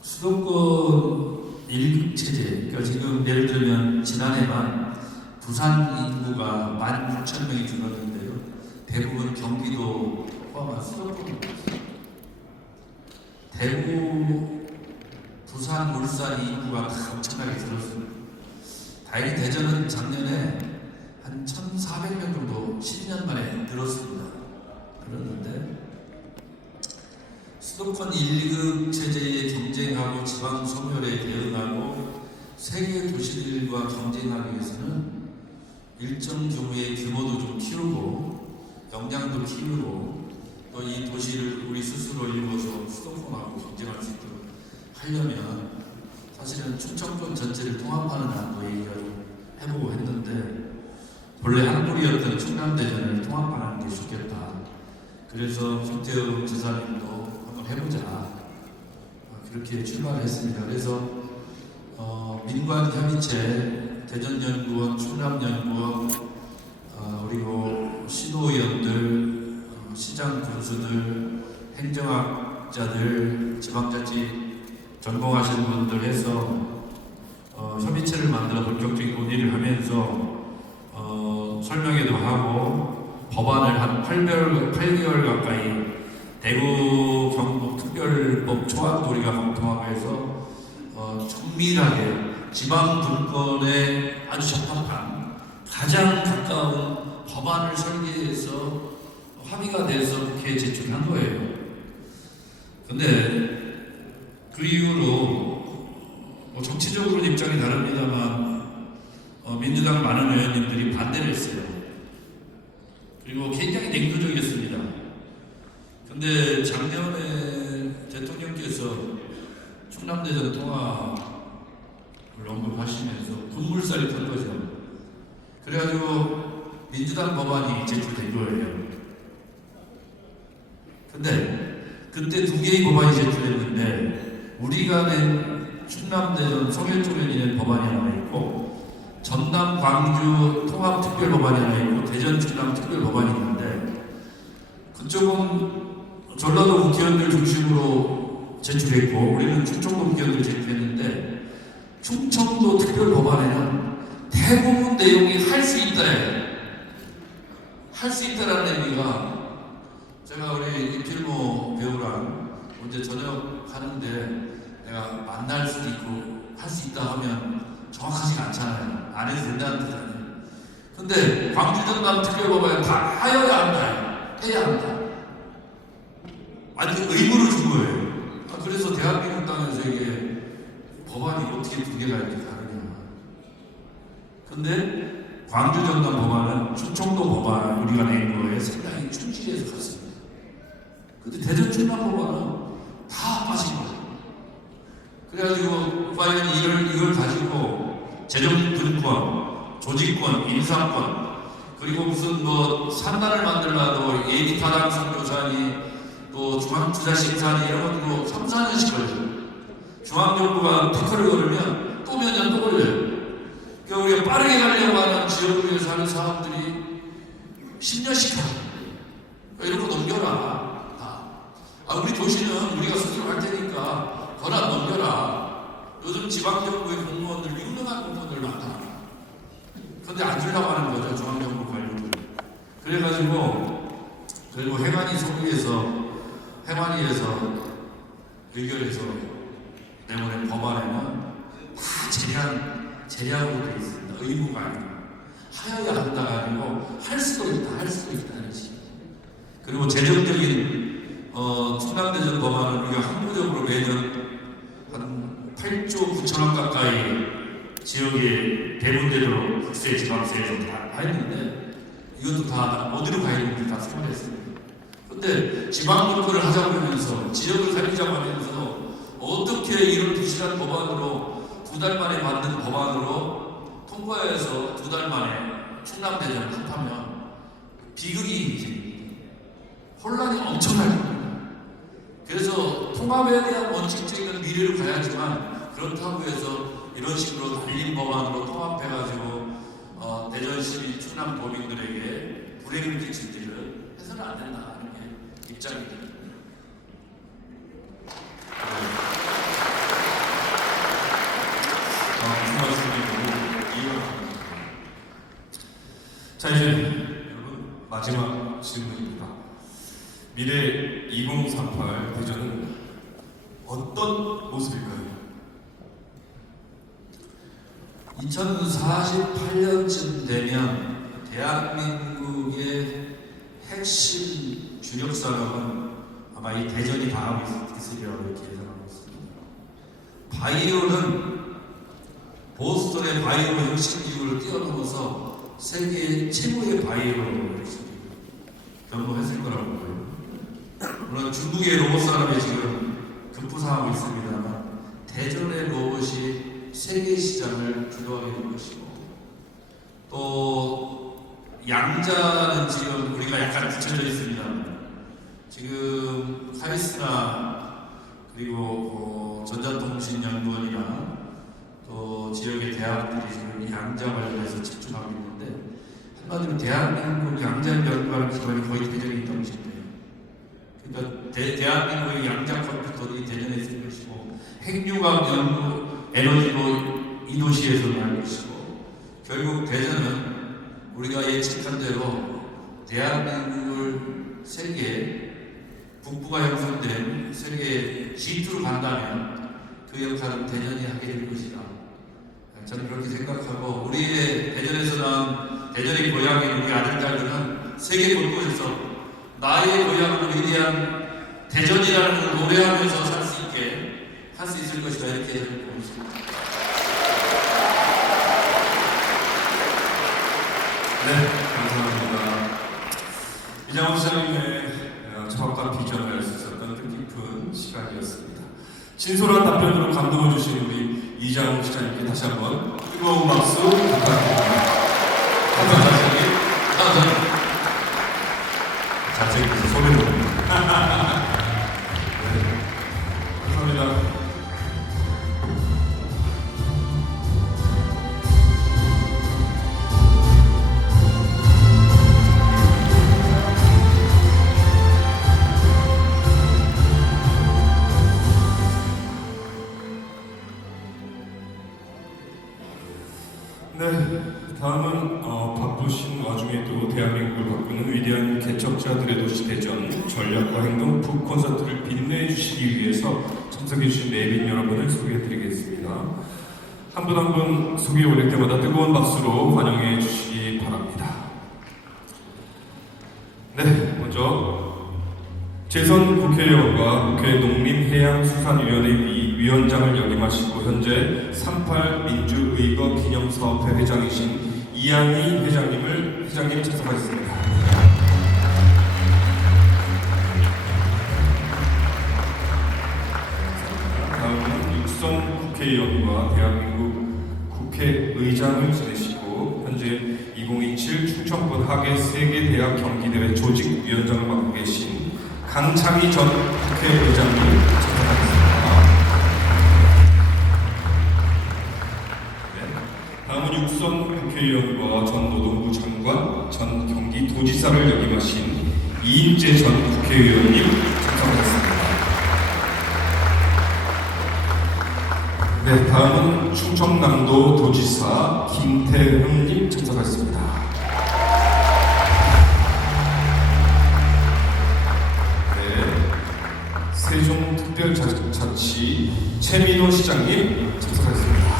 수도권 1급 체제, 그러니까 지금 예를 들면 지난해만 부산 인구가 16,000명이 줄었는데요. 대부분 경기도 포함한 수도권입니다. 대구 부산, 울산 이 인구가 다 엄청나게 늘었습니다. 다행히 대전은 작년에 한 1,400명 정도 10년 만에 늘었습니다. 늘었는데 수도권 1급 체제에 경쟁하고 지방 소멸에 대응하고 세계 도시들과 경쟁하기 위해서는 일정 규모의 규모도 좀 키우고 역량도 키우고 또 이 도시를 우리 스스로 이루어서 수도권하고 경쟁할 수 있도록 하려면 사실은 충청권 전체를 통합하는 안도 얘기를 해보고 했는데 본래 한국이었던 충남대전을 통합하는 게 좋겠다. 그래서 김태우 지사님도 한번 해보자. 그렇게 출마를 했습니다. 그래서 민관협의체, 대전연구원, 충남연구원, 그리고 시도의원들, 시장 군수들, 행정학자들, 지방자치 전공하시는 분들 해서 협의체를 만들어 본격적인 논의를 하면서 설명회도 하고 법안을 한 8개월 가까이 대구 경북 특별법 초안도 우리가 검토하고 해서 정밀하게 지방 분권에 아주 적합한 가장 가까운 법안을 설계해서 합의가 돼서 국회에 제출한 거예요. 근데 그 이후로 정치적으로는 입장이 다릅니다만 민주당 많은 의원님들이 반대를 했어요. 그리고 굉장히 냉소적이었습니다. 근데 작년에 대통령께서 충남대전 통합을 언급하시면서 군물살이 턴 거죠. 그래가지고 민주당 법안이 제출된 거예요. 근데 그때 2개의 법안이 제출됐는데 우리가 낸 충남대전 소멸조면이 낸 법안이 하나 있고 전남 광주 통합특별법안이 하나 있고 대전 충남 특별법안이 있는데 그쪽은 전라도 국회의원들 중심으로 제출했고 우리는 충청도 국회의원들 제출했는데 충청도 특별법안에는 대부분 내용이 할 수 있다. 할 수 있다라는 의미가 제가 우리 이필모 배우랑 언제 저녁 하는데 내가 만날 수도 있고 할 수 있다 하면 정확하지가 않잖아요. 안 해도 된다는 뜻 아니에요. 근데 광주 전남 특별법안에 다 하여야 한다. 해야 한다. 완전 의무를 준 거예요. 그래서 대한민국 땅에서 이게 법안이 어떻게 2개가 이렇게 다르냐. 근데 광주 전남 법안은 충청도 법안 우리가 낸 거에 상당히 충실해서 갔습니다. 근데 대전 충남 법안은 다 빠진 거예요. 그래가지고 과연 이걸 가지고 재정분권, 조직권, 인사권, 그리고 무슨 산단을 만들라도 예비타당성 조사니 또 중앙투자심사니 이런 것도 3, 4년씩 걸려요. 중앙정부가 태클을 걸으면 또 몇 년 또 걸려요. 그러니까 우리가 빠르게 가려고 하는 지역구에 사는 사람들이 10년씩 가요. 이런 거 넘겨라. 우리 도시는 우리가 스스로 할 테니까 권한 넘겨라. 요즘 지방정부의 공무원들, 유능한 공무원들 많다. 근데 안 주려고 하는 거죠, 중앙정부 관료들. 그리고 행안위에서 의결해서 내보낸 법안에는 다 제량으로 되어 있습니다. 의무가 아니고. 하여야 한다가 아니고, 할 수도 있다는 식. 그리고 재정적인 충남대전 법안은 우리가 항구적으로 매년 한 8조 9천원 가까이 지역의 대분대로 국세, 지방세에서 다 했는데 이것도 다 어디로 가 있는지 다 생각했습니다. 근데 지방분권을 하자고 하면서 지역을 살리자고 하면서 어떻게 이런 부실한 법안으로 2달 만에 만든 법안으로 통과해서 2달 만에 충남대전을 합하면 비극이 혼란이 엄청날 겁니다. 그래서 통합에 대한 원칙적인 미래를 가야지만 그렇다고 해서 이런 식으로 달린 법안으로 통합해가지고 대전시민 충남 도민들에게 불행을 끼칠 일을 해서는 안 된다는 게 입장입니다. 자, 이제 여러분 마지막 질문입니다. 미래 2038 대전은 어떤 모습일까요? 2048년쯤 되면 대한민국의 핵심 주력 산업은 아마 이 대전이 다음에 있으리라고 이렇게 예상하고 있습니다. 바이오는 보스턴의 바이오 혁신기구를 뛰어넘어서 세계 최고의 바이오 혁신기구 경험했을 거라고 보여요. 물론 중국의 로봇 산업이 지금 급부상하고 있습니다만 대전의 로봇이 세계 시장을 주도하게 될 것이고, 또 양자는 지금 우리가 약간 뒤쳐져 있습니다. 지금 카리스나 그리고 전자통신연구원이나 또 지역의 대학들이 지금 양자 관련해서 집중하고 있는데, 한마디로 대한민국 양자 연구하는 기관이 거의 대전에 있다고 보시면 돼요. 그러니까 대한민국의 양자 컴퓨터들이 대전에 있을 것이고, 핵융합 연구 에너지로 이 도시에서 날 것이고, 결국 대전은 우리가 예측한 대로 대한민국을 세계 북부가 형성된 세계 G2로 간다면 그 역할은 대전이 하게 될 것이다. 저는 그렇게 생각하고, 우리의 대전에서 난 대전의 고향인 우리 아들딸들은 세계 곳곳에서 나의 고향은 위대한 대전이라는 걸 노래하면서 살 수 있게 할 수 있을 것이다, 이렇게 저는 보고 있습니다. 네, 감사합니다. 이장훈 시장님의 철학과 비전을 알 수 있었던 뜻깊은 시간이었습니다. 진솔한 답변으로 감동을 주신 우리 이장훈 시장님께 다시 한번 뜨거운 박수 부탁드립니다. 감사합니다, 시장님. 감사합니다. 잘생겨서 소리를 봅니다. 네, 감사합니다. 네, 다음은 바쁘신 와중에 또 대한민국을 바꾸는 위대한 개척자들의 도시 대전 전략과 행동 북 콘서트를 빛내해 주시기 위해서 참석해 주신 내빈 여러분을 소개해 드리겠습니다. 한 분 한 분 소개 올릴 때마다 뜨거운 박수로 환영해 주시기 바랍니다. 네, 먼저 재선 국회의원과 국회 농림해양수산위원회 위원장을 역임하시고 현재 38 민주의거 기념사업회 회장이신 이양희 회장님 참석하셨습니다. 다음은 육선 국회의원과 대한민국 국회의장을 지내시고 현재 2027 충청권 하계 세계대학 경기대회 조직위원장을 맡고 계신 강창희 전 국회의장님 참석하겠습니다. 다음은 육선 국회의원과 전 노동부 장관, 전 경기도지사를 역임하신 이인재 전 국회의원님 참석하겠습니다. 네, 다음은 충청남도 도지사 김태흠님 참석하겠습니다. 세종특별자치 최민호 시장님 참석하겠습니다.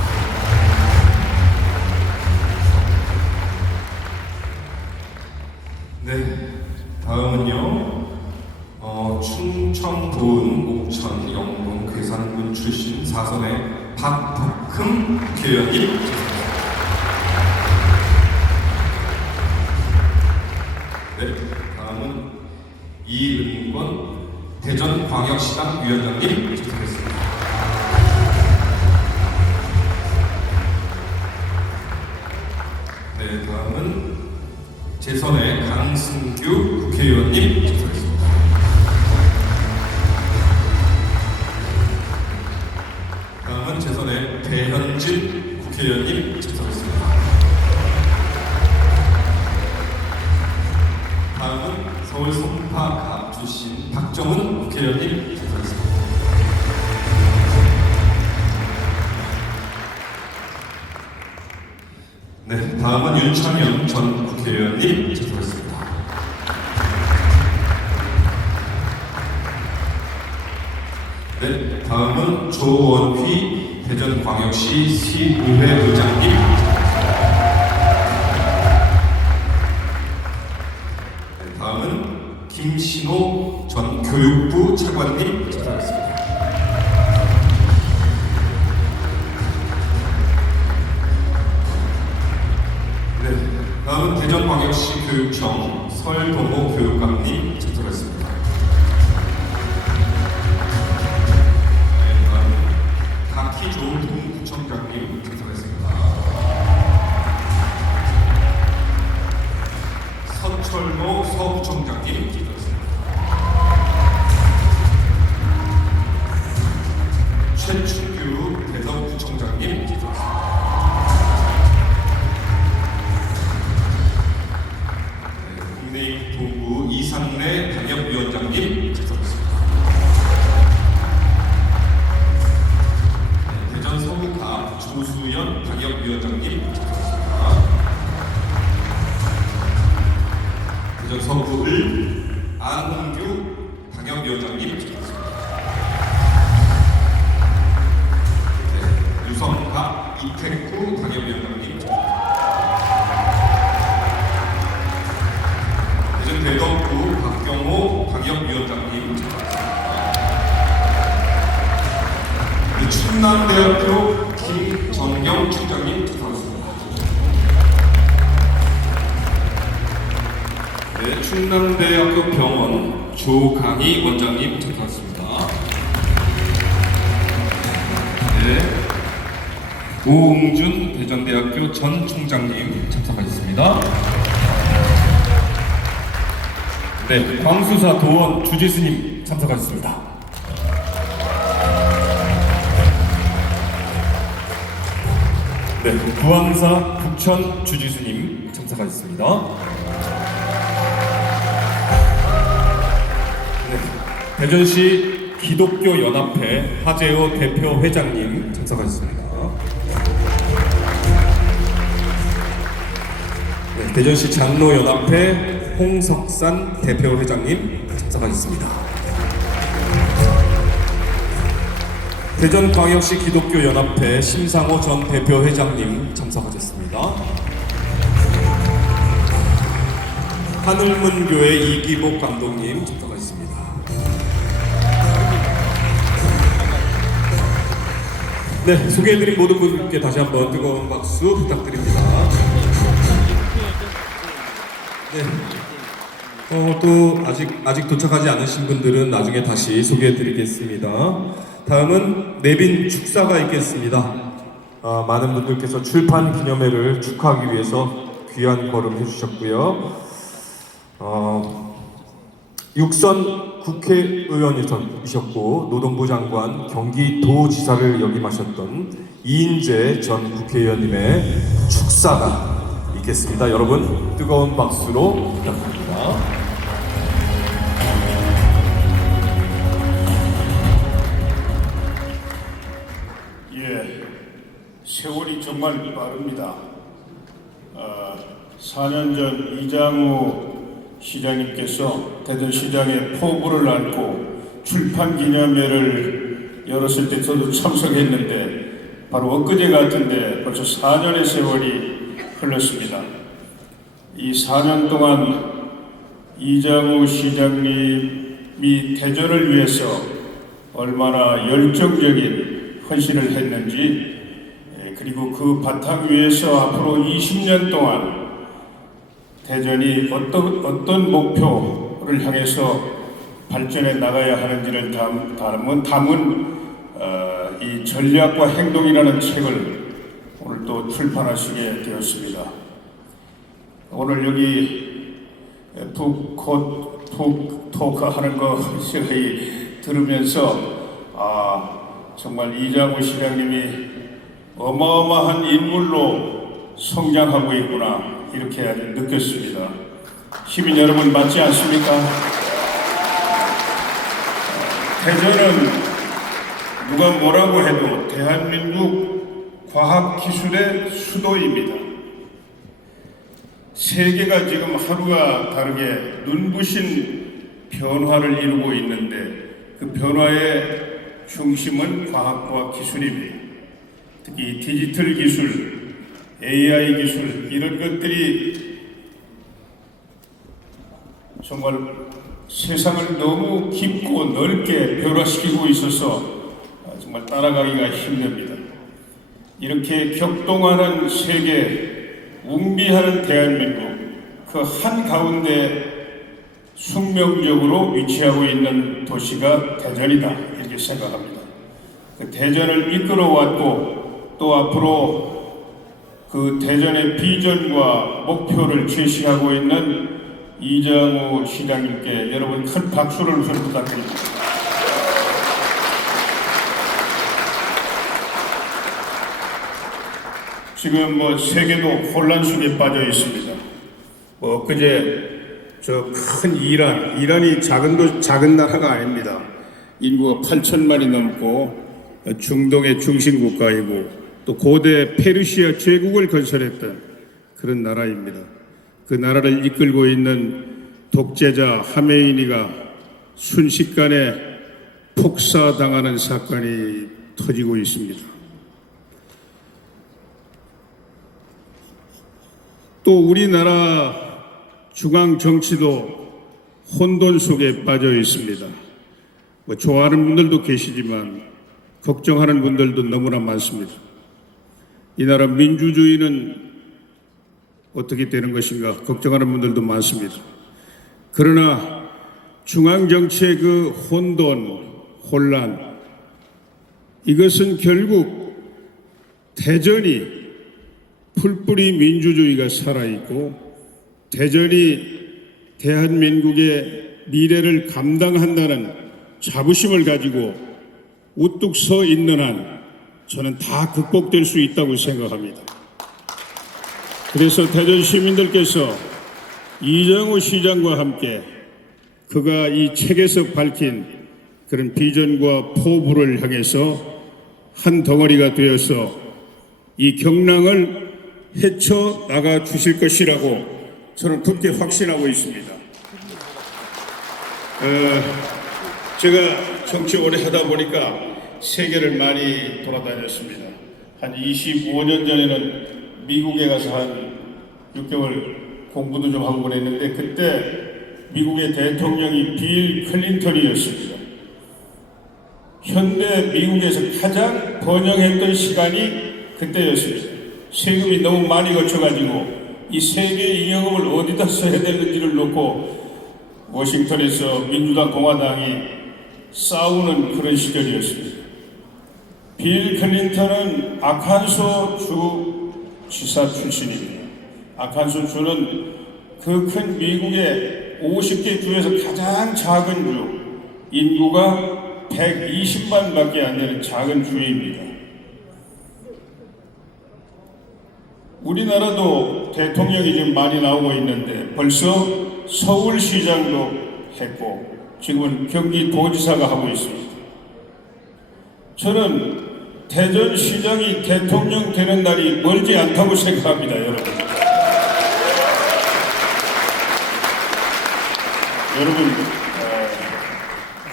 네, 다음은요 충청, 보은, 옥천, 영동, 괴산군 출신 4선의 박복흠 국회의원님 참석하겠습니다. 네, 다음은 이은권 대전광역시당 위원장님 참석하겠습니다. 네, 다음은 재선의 강승규 국회의원님 참석하겠습니다. 다음은 재선의 배현진 국회의원님 참석하겠습니다. 다음은 서울 송파갑 출신 박정훈 국회의원님 참석하겠습니다. 네, 다음은 윤창현 전 국회의원님 참석하겠습니다. 네, 다음은 조원휘 대전광역시 시의회 의장님, 네, 다음은 김신호 전 교육부 차관님 찾아뵙겠습니다. 네, 다음은 대전광역시 교육청 설동호 교육감님 찾아뵙겠습니다. 각기 좋은 동구청장님 찾아뵙겠습니다. 서철모 서구청장님 찾아뵙겠습니다. 최춘규 대덕구청장님 찾아뵙겠습니다. 국내입본부 이상래 방역위원장님 찾아뵙겠습니다. 대전 서구갑 조수연 방역위원장님 찾아뵙겠습니다. 대전 서구을 안홍규 방역위원장님 찾아뵙겠습니다. 유성갑 이택구 방역위원장님 찾아뵙겠습니다. 대전 대덕구 박경호 방역위원장님 찾아뵙겠습니다. 충남대학교 김정경 총장님 찾아뵙겠습니다. 네, 충남대학교 병원 조강희 원장님 찾아뵙겠습니다. 네, 오웅준 대전대학교 전 총장님 참석하셨습니다. 네, 광수사 도원 주지스님 참석하셨습니다. 네, 부항사 북천 주지수님 참석하셨습니다. 네, 대전시 기독교연합회 하재호 대표 회장님 참석하셨습니다. 네, 대전시 장로연합회 홍석산 대표 회장님 참석하셨습니다. 대전광역시 기독교연합회 심상호 전 대표 회장님 참석하셨습니다. 하늘문교회 이기복 감독님 참석하셨습니다. 네, 소개해드린 모든 분들께 다시 한번 뜨거운 박수 부탁드립니다. 네. 또 아직 도착하지 않으신 분들은 나중에 다시 소개해드리겠습니다. 다음은 내빈 축사가 있겠습니다. 많은 분들께서 출판 기념회를 축하하기 위해서 귀한 걸음 해주셨고요. 육선 국회의원이셨고 노동부 장관, 경기도지사를 역임하셨던 이인재 전 국회의원님의 축사가 있겠습니다. 여러분 뜨거운 박수로 부탁드립니다. 세월이 정말 빠릅니다. 4년 전 이장우 시장님께서 대전시장에 포부를 안고 출판 기념회를 열었을 때 저도 참석했는데 바로 엊그제 같은데 벌써 4년의 세월이 흘렀습니다. 이 4년 동안 이장우 시장님이 대전을 위해서 얼마나 열정적인 헌신을 했는지, 그리고 그 바탕 위에서 앞으로 20년 동안 대전이 어떤 목표를 향해서 발전해 나가야 하는지를 담은 이 전략과 행동이라는 책을 오늘 또 출판하시게 되었습니다. 오늘 여기 북토크 하는 거 들으면서 정말 이장우 시장님이 어마어마한 인물로 성장하고 있구나, 이렇게 느꼈습니다. 시민 여러분 맞지 않습니까? 대전은 누가 뭐라고 해도 대한민국 과학기술의 수도입니다. 세계가 지금 하루가 다르게 눈부신 변화를 이루고 있는데 그 변화의 중심은 과학과 기술입니다. 특히 디지털 기술, AI 기술 이런 것들이 정말 세상을 너무 깊고 넓게 변화시키고 있어서 정말 따라가기가 힘듭니다. 이렇게 격동하는 세계, 웅비하는 대한민국 그 한가운데 숙명적으로 위치하고 있는 도시가 대전이다 이렇게 생각합니다. 그 대전을 이끌어왔고 또 앞으로 그 대전의 비전과 목표를 제시하고 있는 이장우 시장님께 여러분 큰 박수를 우선 부탁드립니다. 지금 세계도 혼란 속에 빠져 있습니다. 그제 저 큰 이란이 작은 나라가 아닙니다. 인구가 8천만이 넘고 중동의 중심 국가이고 또 고대 페르시아 제국을 건설했던 그런 나라입니다. 그 나라를 이끌고 있는 독재자 하메이니가 순식간에 폭사당하는 사건이 터지고 있습니다. 또 우리나라 중앙 정치도 혼돈 속에 빠져 있습니다. 좋아하는 분들도 계시지만 걱정하는 분들도 너무나 많습니다. 이 나라 민주주의는 어떻게 되는 것인가 걱정하는 분들도 많습니다. 그러나 중앙 정치의 그 혼란 이것은 결국 대전이 풀뿌리 민주주의가 살아있고 대전이 대한민국의 미래를 감당한다는 자부심을 가지고 우뚝 서 있는 한 저는 다 극복될 수 있다고 생각합니다. 그래서 대전 시민들께서 이장우 시장과 함께 그가 이 책에서 밝힌 그런 비전과 포부를 향해서 한 덩어리가 되어서 이 경랑을 헤쳐나가 주실 것이라고 저는 굳게 확신하고 있습니다. 제가 정치 오래 하다 보니까 세계를 많이 돌아다녔습니다. 한 25년 전에는 미국에 가서 한 6개월 공부도 좀 하고 그랬는데 그때 미국의 대통령이 빌 클린턴이었습니다. 현대 미국에서 가장 번영했던 시간이 그때였습니다. 세금이 너무 많이 거쳐가지고 이 세계 잉여금을 어디다 써야 되는지를 놓고 워싱턴에서 민주당 공화당이 싸우는 그런 시절이었습니다. 빌 클린턴은 아칸소 주 지사 출신입니다. 아칸소 주는 그 큰 미국의 50개 주에서 가장 작은 주, 인구가 120만 밖에 안 되는 작은 주입니다. 우리나라도 대통령이 좀 많이 나오고 있는데 벌써 서울시장도 했고 지금은 경기도지사가 하고 있습니다. 저는 대전시장이 대통령 되는 날이 멀지 않다고 생각합니다, 여러분. 여러분,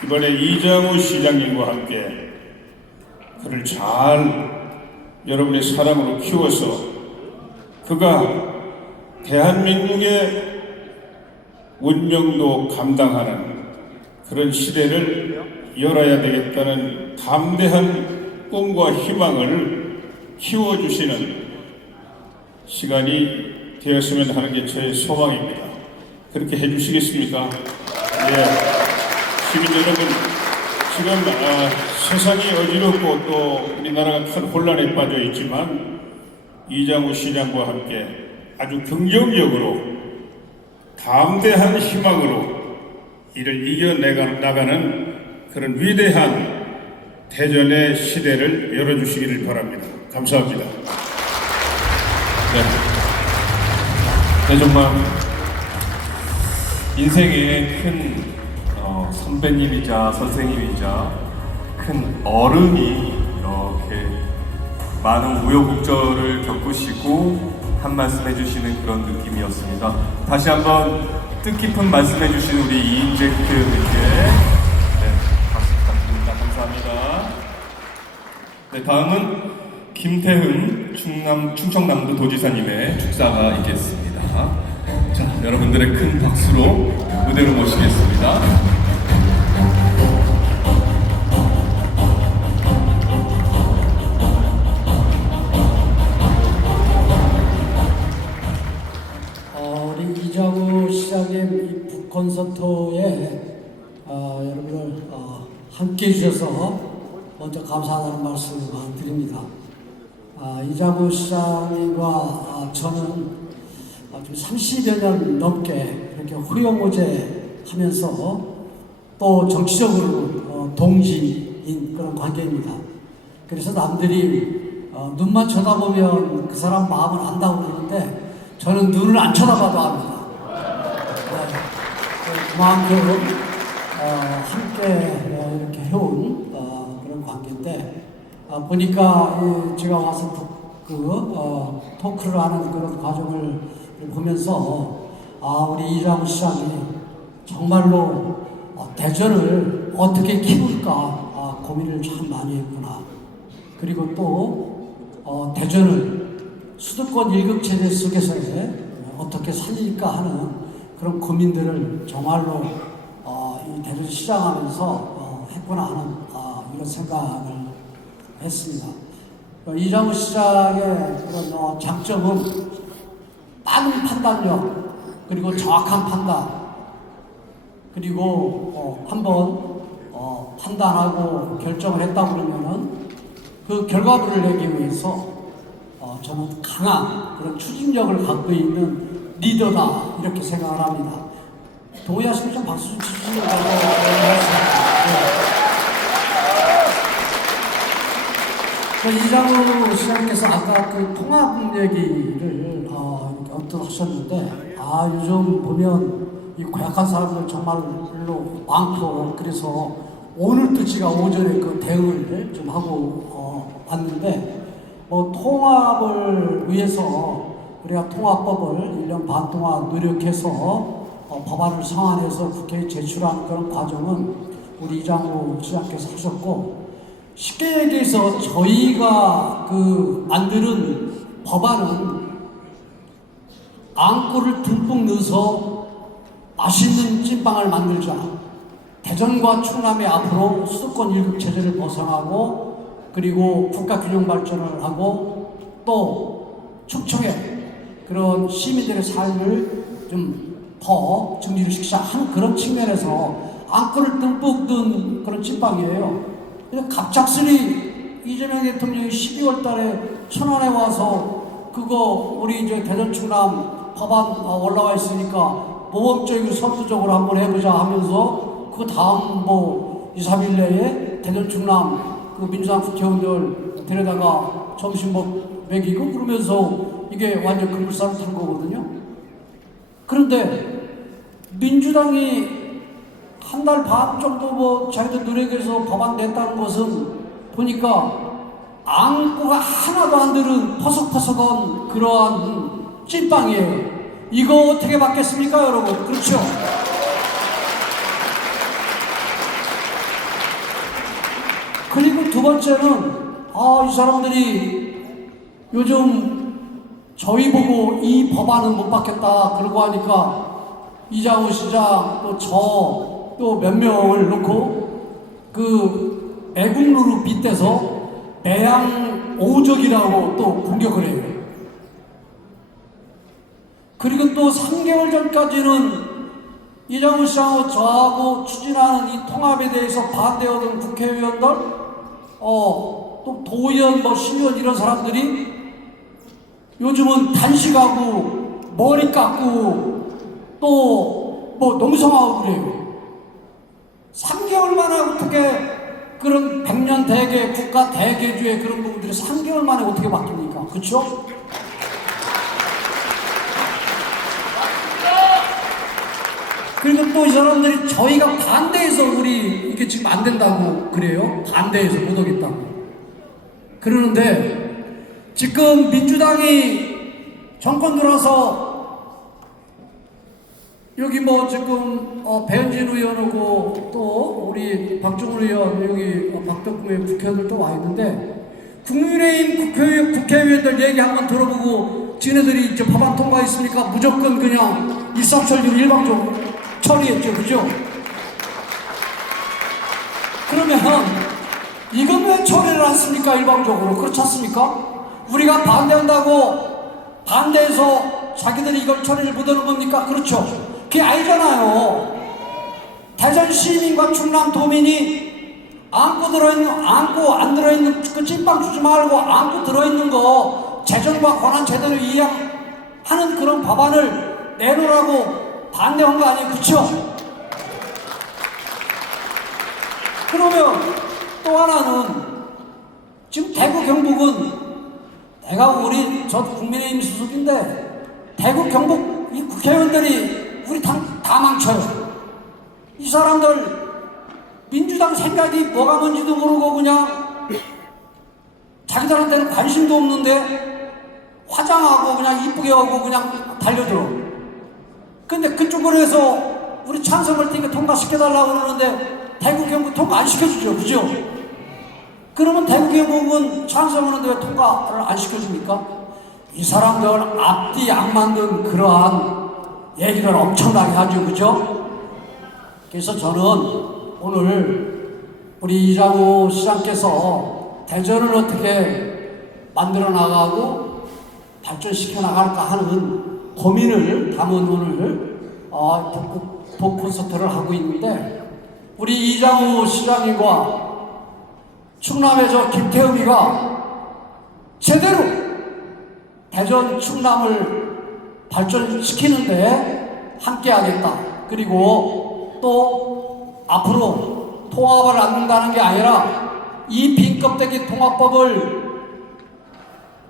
이번에 이장우 시장님과 함께 그를 잘 여러분의 사랑으로 키워서 그가 대한민국의 운명도 감당하는 그런 시대를 열어야 되겠다는 담대한 꿈과 희망을 키워주시는 시간이 되었으면 하는 게 저의 소망입니다. 그렇게 해주시겠습니까? 예. 시민 여러분, 지금 세상이 어지럽고 또 우리나라가 큰 혼란에 빠져 있지만 이장우 시장과 함께 아주 긍정적으로 담대한 희망으로 이를 이겨나가는 그런 위대한 대전의 시대를 열어주시기를 바랍니다. 감사합니다. 네, 정말 인생의 큰 선배님이자 선생님이자 큰 어른이 이렇게 많은 우여곡절을 겪으시고 한 말씀 해주시는 그런 느낌이었습니다. 다시 한번 뜻깊은 말씀 해주신 우리 이인재 국회의원님께 박수 부탁드립니다. 감사합니다. 네, 다음은 김태흠 충청남도 도지사님의 축사가 있겠습니다. 자, 여러분들의 큰 박수로 무대로 모시겠습니다. 우리 이장우 시장님 이 북콘서트에 여러분들 함께 해주셔서 먼저 감사하다는 말씀을 드립니다. 이장우 시장님과 저는 지금 30여 년 넘게 이렇게 호영호제 하면서 또 정치적으로 동지인 그런 관계입니다. 그래서 남들이 눈만 쳐다보면 그 사람 마음을 안다고 그러는데 저는 눈을 안 쳐다봐도 압니다. 그만큼 함께 이렇게 해온 그런 관계인데 보니까 제가 와서 토크를 하는 그런 과정을 보면서 우리 이장우 시장이 정말로 대전을 어떻게 키울까 고민을 참 많이 했구나. 그리고 또 대전을 수도권 1급 체제 속에서 어떻게 살릴까 하는 그런 고민들을 정말로 이 대전 시장하면서 했구나 하는 이런 생각을 했습니다. 이장우 시장의 그런 장점은 빠른 판단력, 그리고 정확한 판단, 그리고 한번 판단하고 결정을 했다 그러면은 그 결과물을 내기 위해서 저는 강한 그런 추진력을 갖고 있는 리더다 이렇게 생각을 합니다. 동의하시면 좀 박수 좀 주시면 이장우 시장님께서 아까 그 통합 얘기를 언뜻 하셨는데 요즘 보면 이 고약한 사람들 정말로 많고 그래서 오늘도 제가 오전에 그 대응을 좀 하고 왔는데 통합을 위해서 우리가 통합법을 1년 반 동안 노력해서 법안을 성안해서 국회에 제출한 그런 과정은 우리 이장우 시장께서 하셨고 쉽게 얘기해서 저희가 만드는 법안은 앙꼬를 듬뿍 넣어서 맛있는 찐빵을 만들자. 대전과 충남이 앞으로 수도권 1급 체제를 벗어나고 그리고 국가균형 발전을 하고 또 충청의 그런 시민들의 삶을 좀 더 증진을 시키자 하는 그런 측면에서 앙꼬를 듬뿍 넣은 그런 찐빵이에요. 갑작스레 이재명 대통령이 12월 달에 천안에 와서 그거 우리 이제 대전 충남 법안 올라와 있으니까 모범적이고 선두적으로 한번 해보자 하면서 그 다음 2, 3일 내에 대전 충남 그 민주당 국회의원들 데려다가 점심 먹이고 그러면서 이게 완전 급물살을 탄 거거든요. 그런데 민주당이 한 달 반 정도 자기들 노력해서 법안 냈다는 것은 보니까 앙꼬가 하나도 안 들은 퍼석퍼석한 그러한 찐빵이에요. 이거 어떻게 받겠습니까, 여러분? 그렇죠? 그리고 두 번째는 이 사람들이 요즘 저희 보고 이 법안은 못 받겠다 그러고 하니까 이장우 시장 또 저 또 몇 명을 놓고 그 애국루로 빗대서 매양 오적이라고 또 공격을 해요. 그리고 또 3개월 전까지는 이장우 시장하고 저하고 추진하는 이 통합에 대해서 반대하던 국회의원들, 또 도의원, 시의원 이런 사람들이 요즘은 단식하고 머리 깎고 또 농성하고 그래요. 3개월 만에 어떻게 그런 100년 대계, 국가 대계주의 그런 부분들이 3개월 만에 어떻게 바뀝니까? 그렇죠? 그리고 또 이 사람들이 저희가 반대해서 우리 이게 지금 안 된다고 그래요. 반대해서 못 오겠다고. 그러는데 지금 민주당이 정권 들어서 여기 지금 배현진 의원하고 또 우리 박종훈 의원 여기 박덕구의 국회의원들도 와 있는데 국민의힘 국회의원들 얘기 한번 들어보고 지네들이 이제 법안 통과했으니까 무조건 그냥 일사천리로 일방적으로 처리했죠. 그죠? 그러면 이건 왜 처리를 않습니까? 일방적으로. 그렇지 않습니까? 우리가 반대한다고 반대해서 자기들이 이걸 처리를 못하는 겁니까? 그렇죠. 그게 아니잖아요. 대전 시민과 충남 도민이 안고 안 들어있는 그 찐빵 주지 말고 안고 들어있는 거 재정과 권한 제대로 이양하는 그런 법안을 내놓으라고 반대한 거 아니에요? 그렇죠? 그러면 또 하나는 지금 대구 경북은 내가 저 국민의힘 소속인데 대구 경북 이 국회의원들이 우리 당 다 망쳐요. 이 사람들 민주당 생각이 뭐가 뭔지도 모르고 그냥 자기들한테는 관심도 없는데 화장하고 그냥 이쁘게 하고 그냥 달려들어. 근데 그쪽으로 해서 우리 찬성을 테니까 통과시켜달라고 그러는데 대구 경북 통과 안 시켜주죠. 그죠? 그러면 대구 경북은 찬성하는데 왜 통과를 안 시켜줍니까? 이 사람들 앞뒤 안 맞는 그러한 얘기를 엄청나게 하죠. 그죠? 그래서 저는 오늘 우리 이장우 시장께서 대전을 어떻게 만들어 나가고 발전시켜 나갈까 하는 고민을 담은 오늘 북 콘서트를 하고 있는데 우리 이장우 시장님과 충남의 저 김태흠이가 제대로 대전 충남을 발전시키는데 함께하겠다. 그리고 또 앞으로 통합을 안는다는 게 아니라 이 빈껍데기 통합법을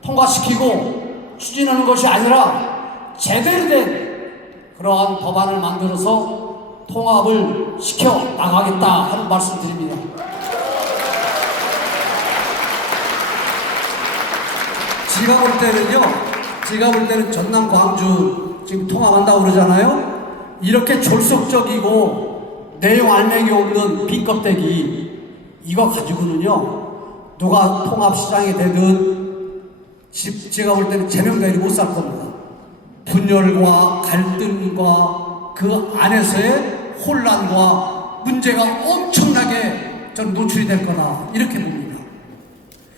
통과시키고 추진하는 것이 아니라 제대로 된 그러한 법안을 만들어서 통합을 시켜 나가겠다 하는 말씀 드립니다. 제가 볼 때는 전남 광주 지금 통합한다고 그러잖아요. 이렇게 졸속적이고 내용 알맹이 없는 빈껍데기 이거 가지고는요 누가 통합시장이 되든 제가 볼 때는 제명대리 못 살 겁니다. 분열과 갈등과 그 안에서의 혼란과 문제가 엄청나게 저는 노출이 될 거다 이렇게 봅니다.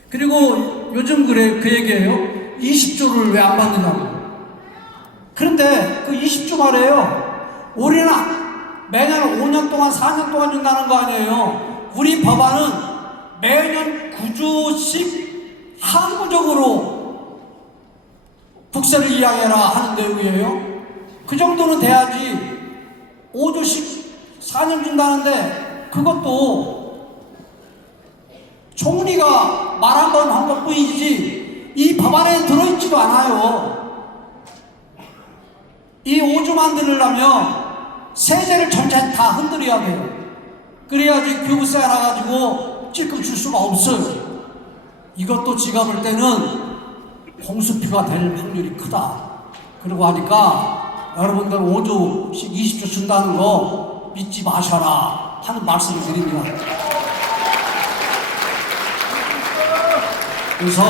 그리고 요즘 그 얘기예요. 20조를 왜 안 받느냐고. 그런데 그 20조 말이에요. 우리는 매년 5년 동안 4년 동안 준다는 거 아니에요. 우리 법안은 매년 9조씩 항구적으로 국세를 이양해라 하는 내용이에요. 그 정도는 돼야지 5조씩 4년 준다는데 그것도 총리가 말 한 번 한 것뿐이지 이 법안에 들어있지도 않아요. 이 5조 만들려면 세제를 전체 다 흔들어야 돼요. 그래야지 교부세 알아가지고 찔끔 줄 수가 없어요. 이것도 제가 볼 때는 공수표가 될 확률이 크다. 그러고 하니까 여러분들 5조씩 20조 준다는 거 믿지 마셔라 하는 말씀을 드립니다. 그래서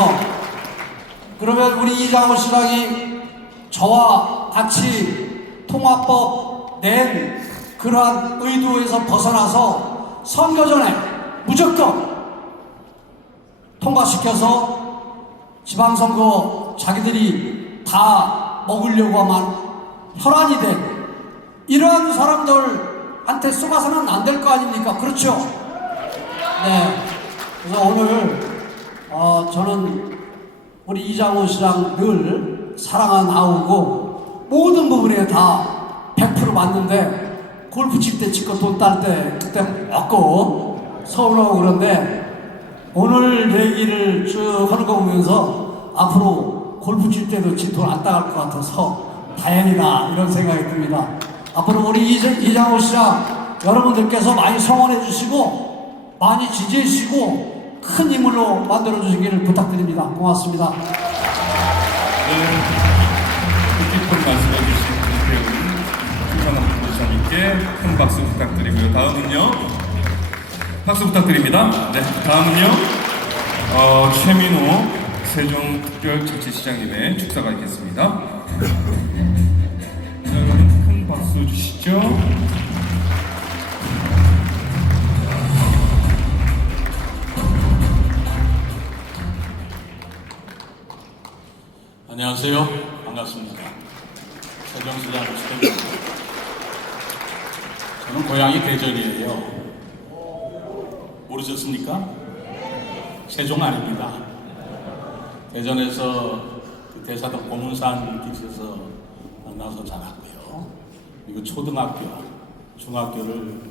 그러면 우리 이장우 시장이 저와 같이 통합법 낸 그러한 의도에서 벗어나서 선거 전에 무조건 통과시켜서 지방선거 자기들이 다 먹으려고 하면 혈안이 된 이러한 사람들한테 쏘가서는 안 될 거 아닙니까? 그렇죠? 네. 그래서 오늘 저는 우리 이장우 시장 늘 사랑한 아우고 모든 부분에 다 100% 맞는데 골프 칠 때 치고 돈 딸 때 그때 먹고 서운하고 그런데 오늘 얘기를 쭉 하는 거 보면서 앞으로 골프 칠 때도 지 돈 안 따갈 것 같아서 다행이다 이런 생각이 듭니다. 앞으로 우리 이장우 시장 여러분들께서 많이 성원해 주시고 많이 지지해 주시고 큰 힘으로 만들어 주시기를 부탁드립니다. 고맙습니다. 네, 뜻깊은 말씀해 주신 김태흠 충남 도지사님께 큰 박수 부탁드리고요. 다음은요. 박수 부탁드립니다. 네, 다음은요. 최민호 세종특별자치시장님의 축사가 있겠습니다. 자, 그럼 큰 박수 주시죠. 안녕하세요. 반갑습니다. 세종시장 최민호입니다. 저는 고향이 대전이에요. 모르셨습니까? 세종 아닙니다. 대전에서 그 대사동 고문산 길에서 만나서 자랐고요. 그리고 초등학교, 중학교를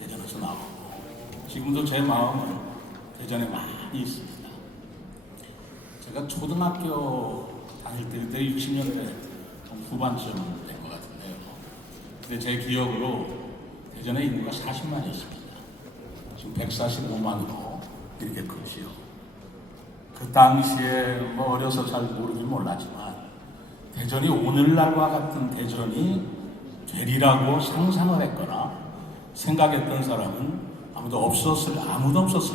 대전에서 나오고 지금도 제 마음은 대전에 많이 있습니다. 제가 초등학교 다닐 때 60년대 후반쯤 된 것 같은데요. 근데 제 기억으로 대전에 인구가 40만이었습니다. 지금 145만으로 이렇게 크지요. 그 당시에 뭐 어려서 잘 모르긴 몰랐지만 대전이 오늘날과 같은 대전이 되리라고 상상을 했거나 생각했던 사람은 아무도 없었을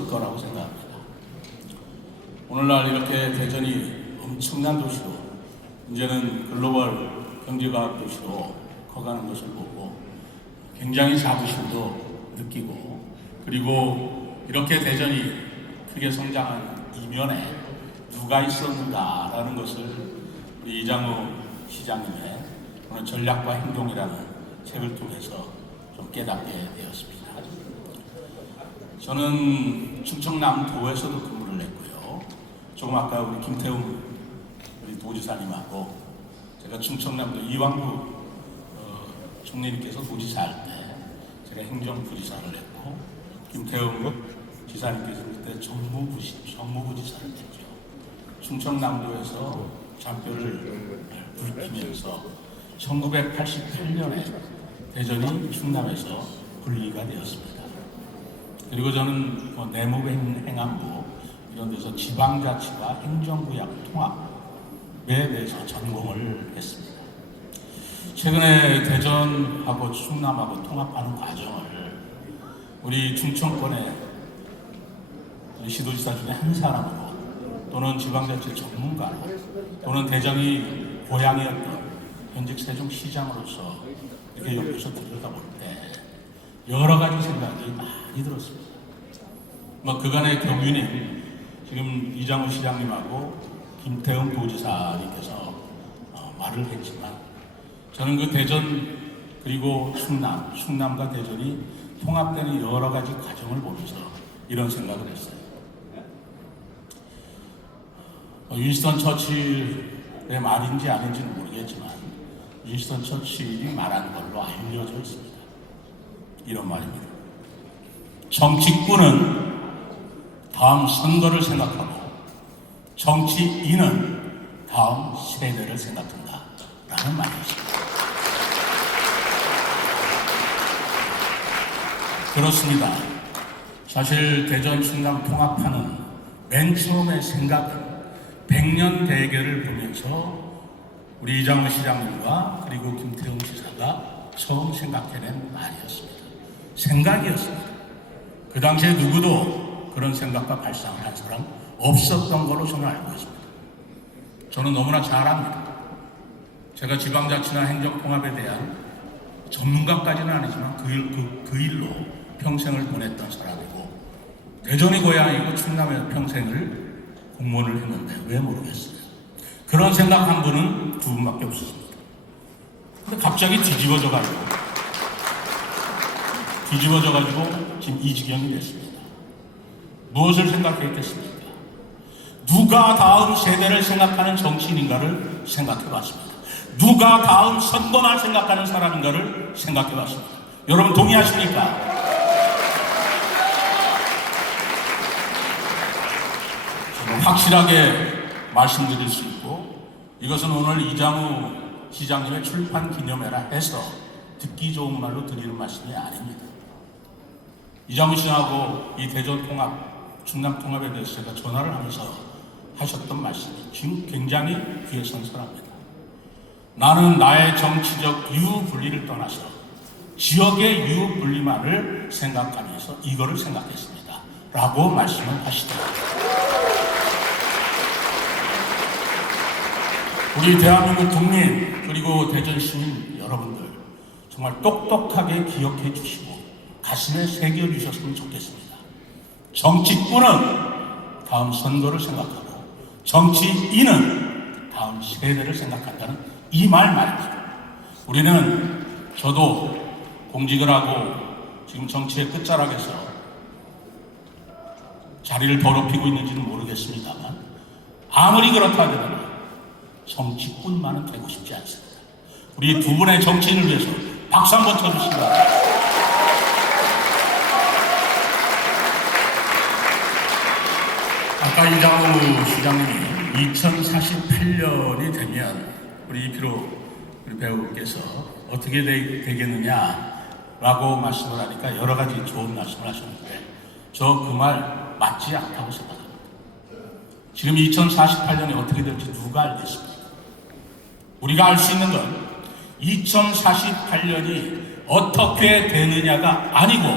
거라고 생각합니다. 오늘날 이렇게 대전이 엄청난 도시로 이제는 글로벌 경제과학 도시로 커가는 것을 보고 굉장히 자부심도 느끼고 그리고 이렇게 대전이 크게 성장한 이면에 누가 있었는가라는 것을 우리 이장우 시장님의 오늘 전략과 행동이라는 책을 통해서 좀 깨닫게 되었습니다. 저는 충청남도에서도 근무를 했고요. 조금 아까 우리 김태웅 우리 도지사님하고 제가 충청남도 이왕구 총리님께서 도지사 할 때 제가 행정부지사를 했고 김태웅 지사님께서 그때 정무부지사를 했죠. 충청남도에서 잔뼈를 붉히면서 1988년에 대전이 충남에서 분리가 되었습니다. 그리고 저는 내무부 행안부 이런 데서 지방자치와 행정구역 통합에 대해서 전공을 했습니다. 최근에 대전하고 충남하고 통합하는 과정을 우리 충청권의 시도지사 중에 한 사람으로 또는 지방자치 전문가로 또는 대전이 고향이었던 현직 세종시장으로서 이렇게 옆에서 들여다볼 때 여러 가지 생각이 많이 들었습니다. 뭐 그간의 경륜이 지금 이장우 시장님하고 김태웅 도지사님께서 말을 했지만 저는 그 대전 그리고 충남과 대전이 통합되는 여러 가지 과정을 보면서 이런 생각을 했어요. 윈스턴 처칠의 말인지 아닌지는 모르겠지만 윈스턴 처칠이 말한 걸로 알려져 있습니다. 이런 말입니다. 정치꾼은 다음 선거를 생각하고 정치인은 다음 세대를 생각한다 라는 말이었습니다. 그렇습니다. 사실 대전 충남 통합하는 맨 처음의 생각은 100년 대계를 보면서 우리 이장우 시장님과 그리고 김태웅 지사가 처음 생각해낸 말이었습니다. 생각이었습니다. 그 당시에 누구도 그런 생각과 발상을 한 사람 없었던 걸로 저는 알고 있습니다. 저는 너무나 잘 압니다. 제가 지방자치나 행정통합에 대한 전문가까지는 아니지만 그 일로 평생을 보냈던 사람이고 대전이 고향이고 충남에서 평생을 공무원을 했는데 왜 모르겠어요. 그런 생각한 분은 두 분밖에 없었습니다. 근데 갑자기 뒤집어져가지고 지금 이 지경이 됐습니다. 무엇을 생각했겠습니까? 누가 다음 세대를 생각하는 정치인인가를 생각해봤습니다. 누가 다음 선거날 생각하는 사람인가를 생각해봤습니다. 여러분 동의하십니까? 확실하게 말씀드릴 수 있고 이것은 오늘 이장우 시장님의 출판 기념회라 해서 듣기 좋은 말로 드리는 말씀이 아닙니다. 이장우 씨하고 이 대전 통합, 충남 통합에 대해서 제가 전화를 하면서 하셨던 말씀이 지금 굉장히 귀에 선선합니다. 나는 나의 정치적 유분리를 떠나서 지역의 유분리만을 생각하면서 이거를 생각했습니다. 라고 말씀을 하시더라고요. 우리 대한민국 국민 그리고 대전 시민 여러분들 정말 똑똑하게 기억해 주시고 가슴에 새겨 주셨으면 좋겠습니다. 정치꾼은 다음 선거를 생각하고 정치인은 다음 세대를 생각한다는 이 말입니다. 우리는 저도 공직을 하고 지금 정치의 끝자락에서 자리를 더럽히고 있는지는 모르겠습니다만 아무리 그렇다 하더라도 정치꾼만은 되고 싶지 않습니다. 우리 두 분의 정치인을 위해서 박수 한번 쳐주시기 바랍니다. 아까 이장우 시장님이 2048년이 되면 우리 이필호 우리 배우께서 어떻게 되겠느냐라고 말씀을 하니까 여러 가지 좋은 말씀을 하셨는데 저 그 말 맞지 않다고 생각합니다. 지금 2048년이 어떻게 될지 누가 알겠습니까? 우리가 알 수 있는 건 2048년이 어떻게 되느냐가 아니고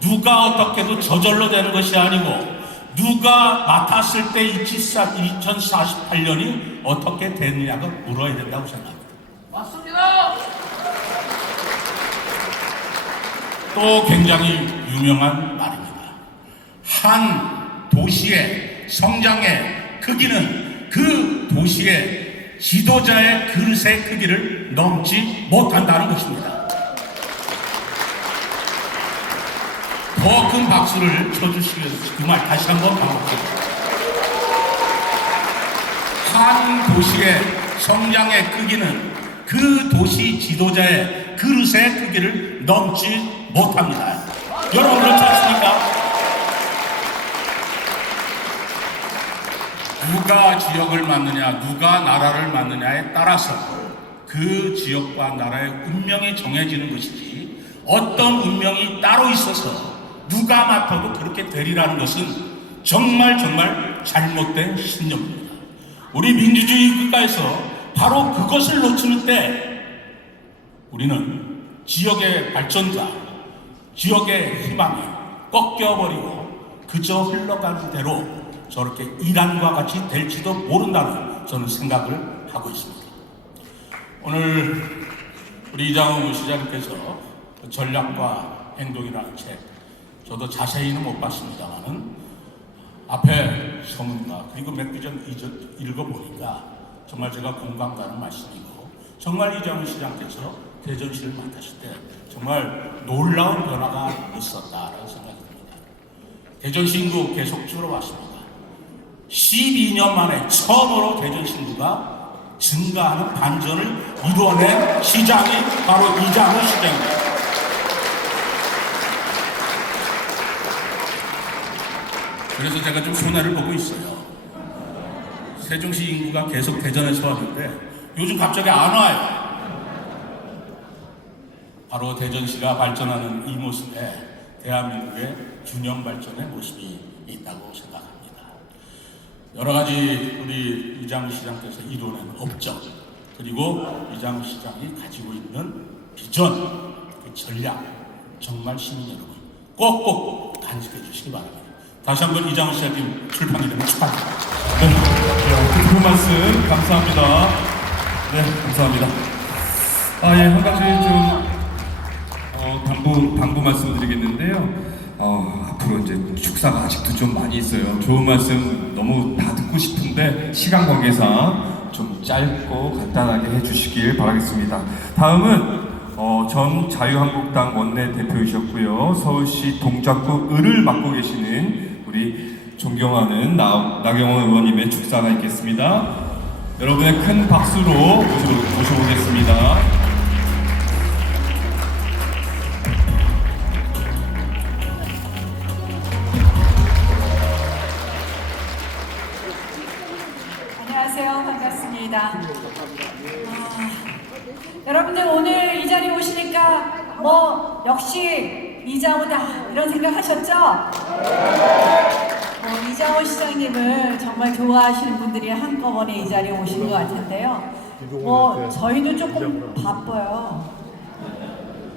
누가 어떻게 해도 저절로 되는 것이 아니고 누가 맡았을 때 2048년이 어떻게 되느냐가 물어야 된다고 생각합니다. 맞습니다. 또 굉장히 유명한 말입니다. 한 도시의 성장의 크기는 그 도시의 지도자의 그릇의 크기를 넘지 못한다는 것입니다. 더 큰 박수를 쳐주시기 위해서 그 말 다시 한번 반복합니다. 한 도시의 성장의 크기는 그 도시 지도자의 그릇의 크기를 넘지 못합니다. 여러분 그렇지 않습니까? 누가 지역을 맡느냐, 누가 나라를 맡느냐에 따라서 그 지역과 나라의 운명이 정해지는 것이지 어떤 운명이 따로 있어서 누가 맡아도 그렇게 되리라는 것은 정말 잘못된 신념입니다. 우리 민주주의 국가에서 바로 그것을 놓치는 때 우리는 지역의 발전자, 지역의 희망이 꺾여버리고 그저 흘러가는 대로 저렇게 이란과 같이 될지도 모른다는 저는 생각을 하고 있습니다. 오늘 우리 이장우 시장님께서 전략과 행동이라는 책 저도 자세히는 못 봤습니다만은 앞에 서문과 그리고 몇 개 전 읽어보니까 정말 제가 공감 가는 말씀이고 정말 이장우 시장께서 대전시를 맡았을 때 정말 놀라운 변화가 있었다라는 생각이 듭니다. 대전시 인구 계속 줄어왔습니다. 12년 만에 처음으로 대전시 인구가 증가하는 반전을 이루어낸 시장이 바로 이장우 시장입니다. 그래서 제가 좀 손해를 보고 있어요. 세종시 인구가 계속 대전에서 왔는데 요즘 갑자기 안 와요. 바로 대전시가 발전하는 이 모습에 대한민국의 균형 발전의 모습이 있다고 생각합니다. 여러 가지 우리 이장우 시장께서 이뤄낸 업적 그리고 이장우 시장이 가지고 있는 비전, 그 전략 정말 시민 여러분 꼭꼭 간직해 주시기 바랍니다. 다시 한번 이장우 시장님 출판이 되면 축하드립니다. 네, 좋은 말씀 감사합니다. 네, 감사합니다. 한 가지 좀 당부 말씀드리겠는데요. 앞으로 이제 축사가 아직도 좀 많이 있어요. 좋은 말씀 너무 다 듣고 싶은데 시간 관계상 좀 짧고 간단하게 해주시길 바라겠습니다. 다음은 전 자유한국당 원내대표이셨고요. 서울시 동작구 을을 맡고 계시는 우리 존경하는 나경원 의원님의 축사가 있겠습니다. 여러분의 큰 박수로 모셔보겠습니다. 안녕하세요. 반갑습니다. 여러분들 오늘 이 자리에 오시니까 역시 이장우다 이런 생각하셨죠? 이장우 시장님을 정말 좋아하시는 분들이 한꺼번에 이 자리에 오신 것 같은데요. 저희도 조금 바빠요.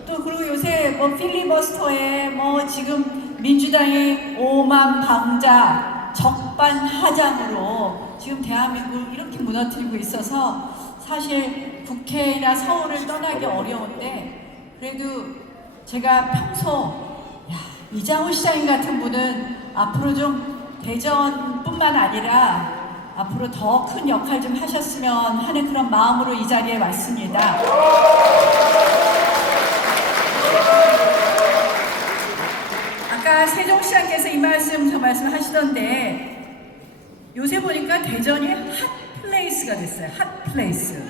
또 그리고 요새 필리버스터에 지금 민주당이 오만방자 적반하장으로 지금 지금 대한민국을 이렇게 무너뜨리고 있어서 사실 국회나 서울을 떠나기 어려운데 그래도 제가 평소 이장우 시장님 같은 분은 앞으로 좀 대전뿐만 아니라 앞으로 더 큰 역할 좀 하셨으면 하는 그런 마음으로 이 자리에 왔습니다. 아까 세종시장께서 이 말씀 저 말씀 하시던데 요새 보니까 대전이 핫플레이스가 됐어요. 핫플레이스.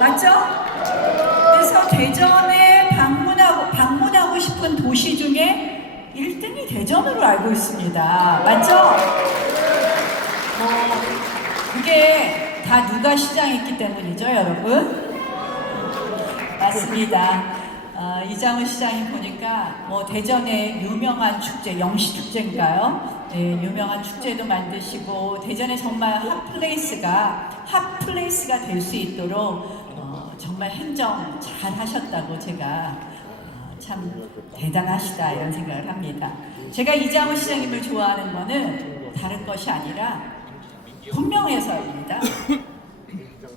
맞죠? 그래서 대전에 방문하고 싶은 도시 중에 1등이 대전으로 알고 있습니다. 맞죠? 그게 다 누가 시장했기 때문이죠, 여러분? 맞습니다. 이장우 시장이 보니까 대전의 유명한 축제, 영시축제인가요? 네, 유명한 축제도 만드시고 대전에 정말 핫플레이스가 될 수 있도록 정말 행정 잘 하셨다고 제가 참 대단하시다 이런 생각을 합니다. 제가 이장우 시장님을 좋아하는 거는 다른 것이 아니라 분명해서입니다.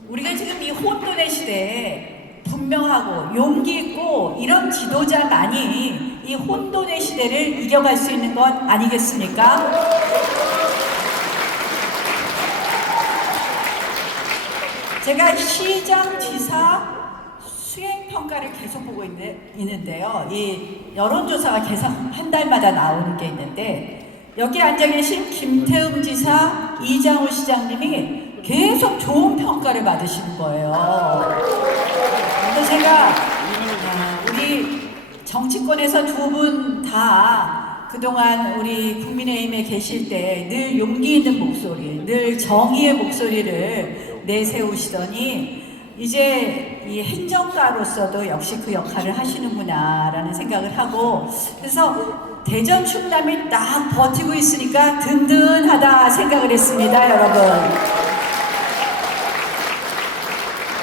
우리가 지금 이 혼돈의 시대에 분명하고 용기 있고 이런 지도자만이 이 혼돈의 시대를 이겨갈 수 있는 것 아니겠습니까? 제가 시장, 지사 수행평가를 계속 보고 있는데요. 이 여론조사가 계속 한 달마다 나오는 게 있는데 여기 앉아 계신 김태흠 지사, 이장우 시장님이 계속 좋은 평가를 받으시는 거예요. 그래서 제가 우리 정치권에서 두 분 다 그동안 우리 국민의힘에 계실 때 늘 용기 있는 목소리, 늘 정의의 목소리를 내세우시더니 이제 이 행정가로서도 역시 그 역할을 하시는구나라는 생각을 하고 그래서 대전 충남이 딱 버티고 있으니까 든든하다 생각을 했습니다, 여러분.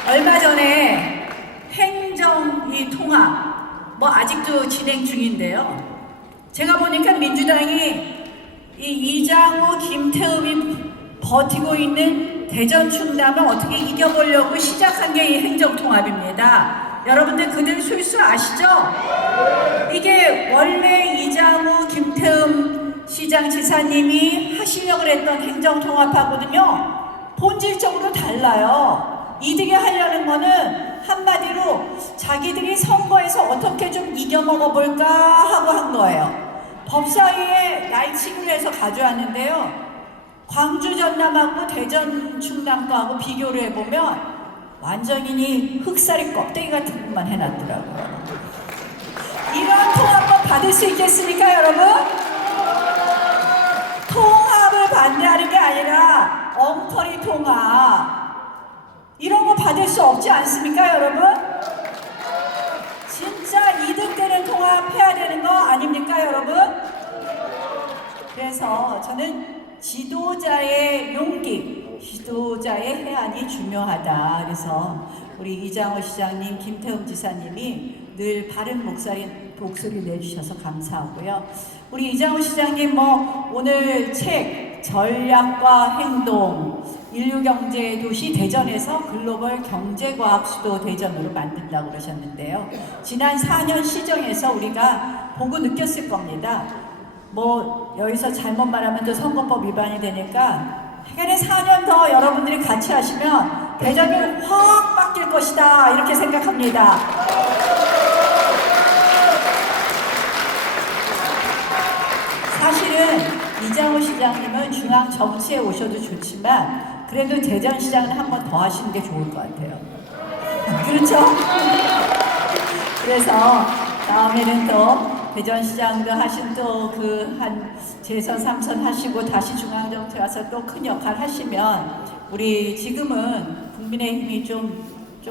얼마 전에 행정 이 통합 아직도 진행 중인데요. 제가 보니까 민주당이 이 이장우, 김태흠이 버티고 있는 대전 충남을 어떻게 이겨보려고 시작한 게 이 행정통합입니다. 여러분들 그들 술수 아시죠? 이게 원래 이장우, 김태흠 시장 지사님이 하시려고 했던 행정통합하거든요. 본질적으로 달라요. 이들이 하려는 거는 한마디로 자기들이 선거에서 어떻게 좀 이겨먹어볼까 하고 한 거예요. 법사위에 날치기를 해서 가져왔는데요. 광주 전남하고 대전 충남과하고 비교를 해보면 완전히 흑살이 껍데기 같은 것만 해놨더라고요. 이런 통합법 받을 수 있겠습니까, 여러분? 통합을 반대하는 게 아니라 엉터리 통합 이런 거 받을 수 없지 않습니까, 여러분? 진짜 이득되는 통합해야 되는 거 아닙니까, 여러분? 그래서 저는 지도자의 용기, 지도자의 해안이 중요하다. 그래서 우리 이장우 시장님, 김태흠 지사님이 늘 바른 목소리 내주셔서 감사하고요. 우리 이장우 시장님 오늘 책 전략과 행동 인류경제도시 대전에서 글로벌 경제과학수도 대전으로 만든다고 그러셨는데요. 지난 4년 시정에서 우리가 보고 느꼈을 겁니다. 여기서 잘못 말하면 또 선거법 위반이 되니까 해간에 4년 더 여러분들이 같이 하시면 대전이 확 바뀔 것이다 이렇게 생각합니다. 사실은 이장우 시장님은 중앙 정치에 오셔도 좋지만 그래도 대전시장은 한 번 더 하시는 게 좋을 것 같아요. 그렇죠? 그래서 다음에는 또 대전시장도 하신 또 한 재선 3선 하시고 다시 중앙정치 와서 또 큰 역할 하시면 우리 지금은 국민의힘이 좀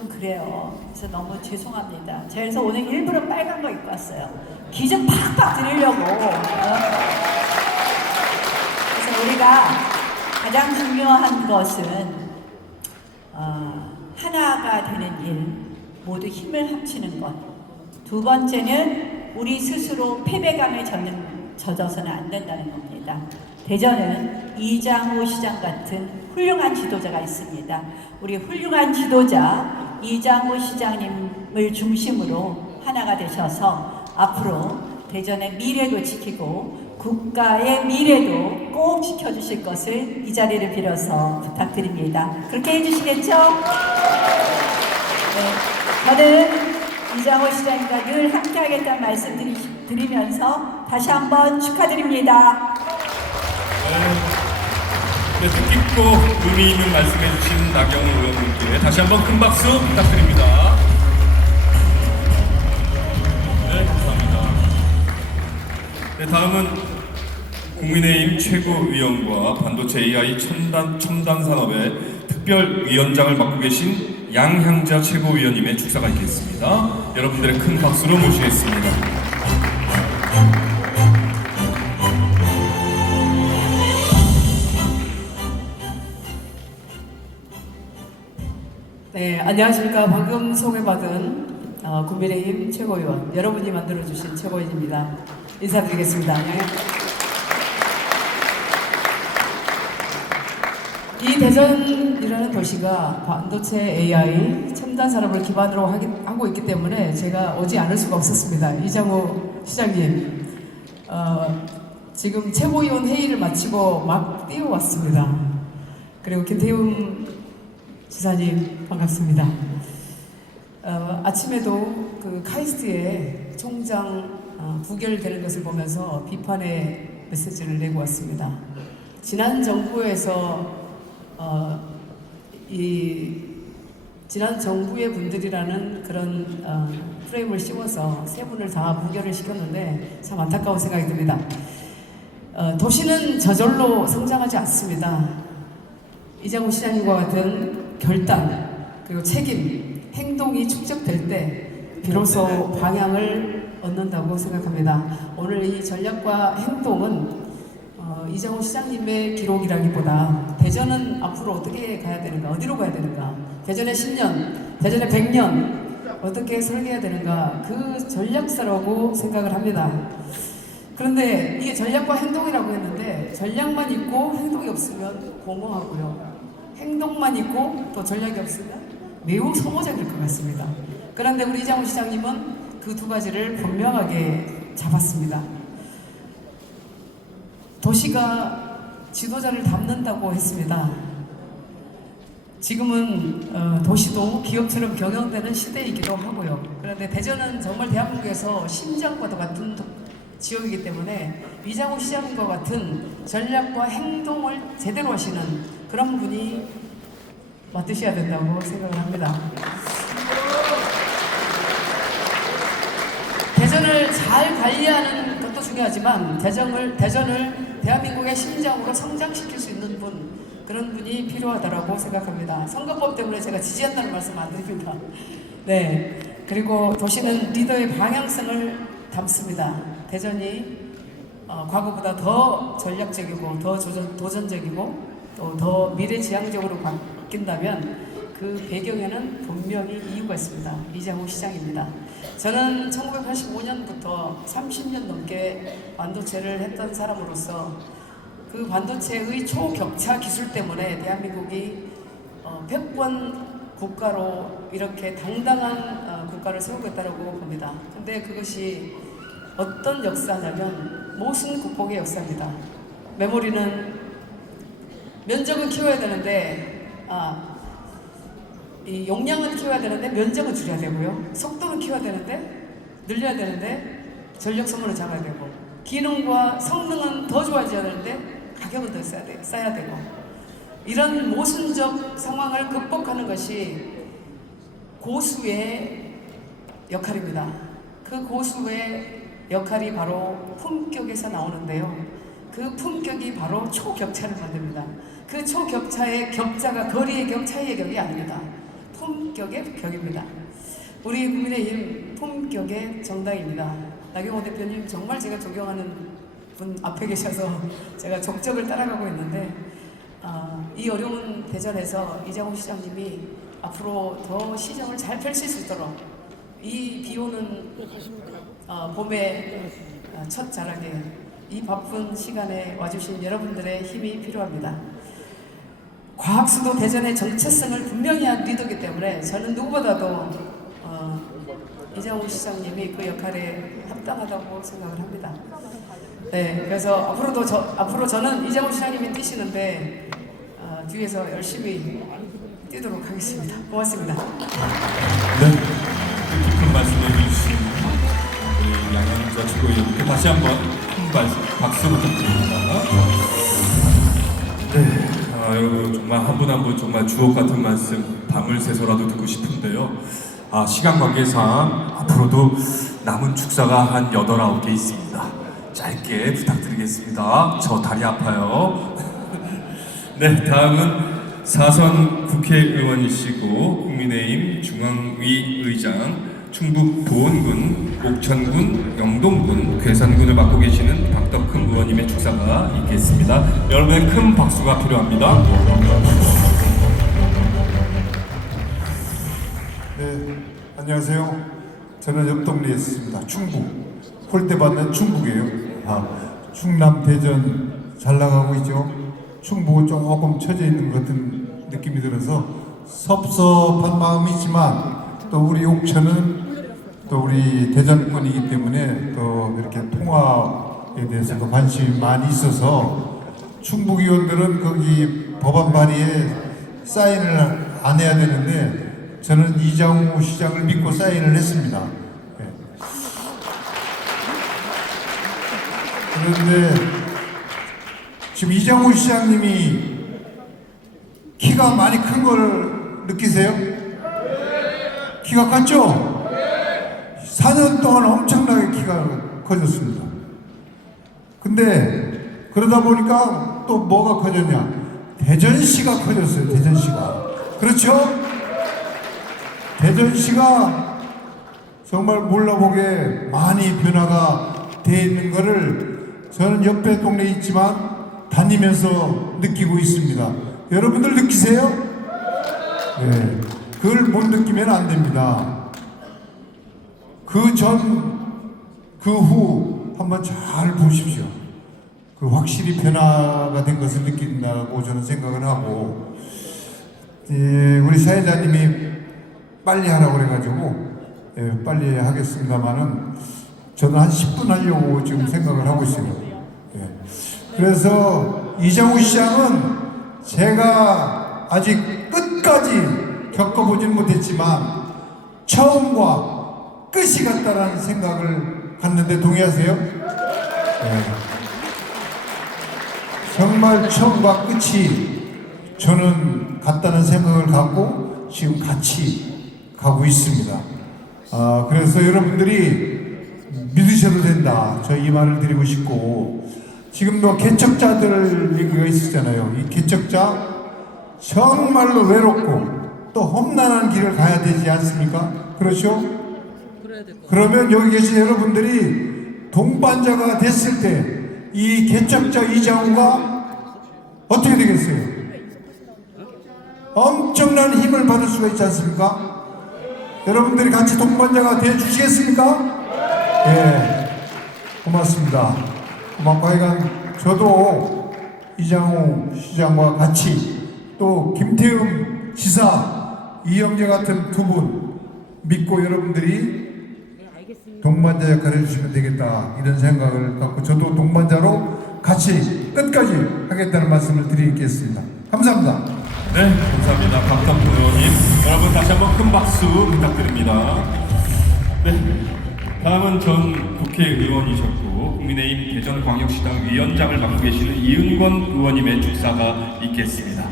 그래요. 그래서 너무 죄송합니다. 그래서 오늘 일부러 빨간 거 입고 왔어요. 기 좀 팍팍 드리려고. 그래서 우리가 가장 중요한 것은 하나가 되는 일, 모두 힘을 합치는 것. 두 번째는 우리 스스로 패배감에 젖어서는 안 된다는 겁니다. 대전은 이장우 시장 같은 훌륭한 지도자가 있습니다. 우리 훌륭한 지도자 이장우 시장님을 중심으로 하나가 되셔서 앞으로 대전의 미래도 지키고 국가의 미래도 꼭 지켜주실 것을 이 자리를 빌어서 부탁드립니다. 그렇게 해주시겠죠? 네, 저는 이장우 시장님과 늘 함께하겠다는 말씀 드리면서 다시 한번 축하드립니다. 네, 뜻깊고 의미 있는 말씀해주신 나경원 의원님께 다시 한번 큰 박수 부탁드립니다. 네, 감사합니다. 네, 다음은 국민의힘 최고위원과 반도체 AI 첨단 산업의 특별위원장을 맡고 계신 양향자 최고위원님의 축사가 있겠습니다. 여러분들의 큰 박수로 모시겠습니다. 네, 안녕하십니까. 방금 소개받은 국민의힘 최고위원, 여러분이 만들어주신 최고위원입니다. 인사드리겠습니다. 이 대전이라는 도시가 반도체 AI 첨단 산업을 기반으로 하고 있기 때문에 제가 오지 않을 수가 없었습니다. 이장우 시장님, 지금 최고위원 회의를 마치고 막 뛰어왔습니다. 그리고 김태훈 지사님 반갑습니다. 아침에도 그 카이스트의 총장 부결되는 것을 보면서 비판의 메시지를 내고 왔습니다. 지난 정부에서 지난 정부의 분들이라는 그런 프레임을 씌워서 세 분을 다 부결을 시켰는데 참 안타까운 생각이 듭니다. 도시는 저절로 성장하지 않습니다. 이장우 시장님과 같은 결단 그리고 책임, 행동이 축적될 때 비로소 방향을 얻는다고 생각합니다. 오늘 이 전략과 행동은 이장우 시장님의 기록이라기보다 대전은 앞으로 어떻게 가야 되는가, 어디로 가야 되는가, 대전의 10년, 대전의 100년 어떻게 설계해야 되는가, 그 전략사라고 생각을 합니다. 그런데 이게 전략과 행동이라고 했는데 전략만 있고 행동이 없으면 공허하고요. 행동만 있고 또 전략이 없으면 매우 소모적일 것 같습니다. 그런데 우리 이장우 시장님은 그 두 가지를 분명하게 잡았습니다. 도시가 지도자를 닮는다고 했습니다. 지금은 도시도 기업처럼 경영되는 시대이기도 하고요. 그런데 대전은 정말 대한민국에서 심장과도 같은 지역이기 때문에 이장우 시장과 같은 전략과 행동을 제대로 하시는 그런 분이 맡으셔야 된다고 생각을 합니다. 대전을 잘 관리하는 것도 중요하지만 대전을 대한민국의 심장으로 성장시킬 수 있는 분, 그런 분이 필요하다고 생각합니다. 선거법 때문에 제가 지지한다는 말씀 안 드립니다. 네, 그리고 도시는 리더의 방향성을 담습니다. 대전이 과거보다 더 전략적이고 더 도전적이고 또 더 미래지향적으로 바뀐다면 그 배경에는 분명히 이유가 있습니다. 이장우 시장입니다. 저는 1985년부터 30년 넘게 반도체를 했던 사람으로서 그 반도체의 초격차 기술 때문에 대한민국이 100권 국가로 이렇게 당당한 국가를 세우고 있다고 봅니다. 근데 그것이 어떤 역사냐면 모순 국복의 역사입니다. 메모리는 면적은 키워야 되는데 이 용량은 키워야 되는데 면적은 줄여야 되고요. 속도는 키워야 되는데 늘려야 되는데 전력 소모를 잡아야 되고, 기능과 성능은 더 좋아져야 되는데 가격은 더 싸야 되고, 이런 모순적 상황을 극복하는 것이 고수의 역할입니다. 그 고수의 역할이 바로 품격에서 나오는데요. 그 품격이 바로 초격차를 만듭니다. 그 초격차의 격자가 거리의 격, 차이의 격이 아닙니다. 품격의 격입니다. 우리 국민의힘 품격의 정당입니다. 나경원 대표님 정말 제가 존경하는 분 앞에 계셔서 제가 족적을 따라가고 있는데 이 어려운 대전에서 이장우 시장님이 앞으로 더 시정을 잘 펼칠 수 있도록 이 비오는 봄의 첫 자락에 이 바쁜 시간에 와주신 여러분들의 힘이 필요합니다. 과학수도 대전의 정체성을 분명히 한 리더이기 때문에 저는 누구보다도 이장우 시장님이 그 역할에 합당하다고 생각을 합니다. 네, 그래서 앞으로 저는 이장우 시장님이 뛰시는데 뒤에서 열심히 뛰도록 하겠습니다. 고맙습니다. 네, 깊은 말씀해 주신 우리 양현자 최고위원님께 다시 한번 큰 박수 부탁드립니다. 네, 여러분 정말 한 분 한 분 정말 주옥 같은 말씀 밤을 새서라도 듣고 싶은데요. 시간 관계상 앞으로도 남은 축사가 한 8, 9개 있습니다. 짧게 부탁드리겠습니다. 저 다리 아파요. 네, 다음은 4선 국회의원이시고 국민의힘 중앙위 의장, 충북 도원군, 옥천군, 영동군, 괴산군을 맡고 계시는 박덕흠 의원님의 축사가 있겠습니다. 여러분의 큰 박수가 필요합니다. 네, 안녕하세요. 저는 옆 동네에 있습니다. 충북, 홀대받는 충북이에요. 충남, 대전 잘 나가고 있죠. 충북은 조금 처져 있는 것 같은 느낌이 들어서 섭섭한 마음이 있지만 또 우리 옥천은 또 우리 대전권이기 때문에 또 이렇게 통합에 대해서도 관심이 많이 있어서 충북 의원들은 거기 법안 발의에 사인을 안 해야 되는데 저는 이장우 시장을 믿고 사인을 했습니다. 네. 그런데 지금 이장우 시장님이 키가 많이 큰 걸 느끼세요? 키가 컸죠? 4년 동안 엄청나게 키가 커졌습니다. 근데 그러다 보니까 또 뭐가 커졌냐? 대전시가 커졌어요. 대전시가. 그렇죠? 대전시가 정말 몰라보게 많이 변화가 되어 있는 것을 저는 옆에 동네에 있지만 다니면서 느끼고 있습니다. 여러분들 느끼세요? 네. 그걸 못 느끼면 안 됩니다. 그 전, 그 후 한번 잘 보십시오. 그 확실히 변화가 된 것을 느낀다고 저는 생각을 하고, 우리 사회자님이 빨리 하라고 그래가지고 빨리 하겠습니다만은 저는 한 10분 하려고 지금 생각을 하고 있어요. 그래서 이장우 시장은 제가 아직 끝까지 겪어보지는 못했지만 처음과 끝이 같다라는 생각을 갖는데 동의하세요? 정말 처음과 끝이 저는 같다는 생각을 갖고 지금 같이 가고 있습니다. 그래서 여러분들이 믿으셔도 된다. 저 이 말을 드리고 싶고, 지금도 개척자들 얘기가 있었잖아요. 이 개척자 정말로 외롭고 또 험난한 길을 가야 되지 않습니까? 그렇죠? 그러면 여기 계신 여러분들이 동반자가 됐을 때 이 개척자 이장우가 어떻게 되겠어요? 엄청난 힘을 받을 수가 있지 않습니까? 여러분들이 같이 동반자가 되어 주시겠습니까? 네, 고맙습니다. 고맙고, 하여간 저도 이장우 시장과 같이 또 김태흠 지사, 이영재 같은 두 분 믿고 여러분들이 동반자 역할을 해주시면 되겠다, 이런 생각을 갖고 저도 동반자로 같이 끝까지 하겠다는 말씀을 드리겠습니다. 감사합니다. 네, 감사합니다. 박덕흠 의원님, 여러분 다시 한번 큰 박수 부탁드립니다. 네, 다음은 전 국회의원이셨고 국민의힘 대전광역시당 위원장을 맡고 계시는 이은권 의원님의 축사가 있겠습니다.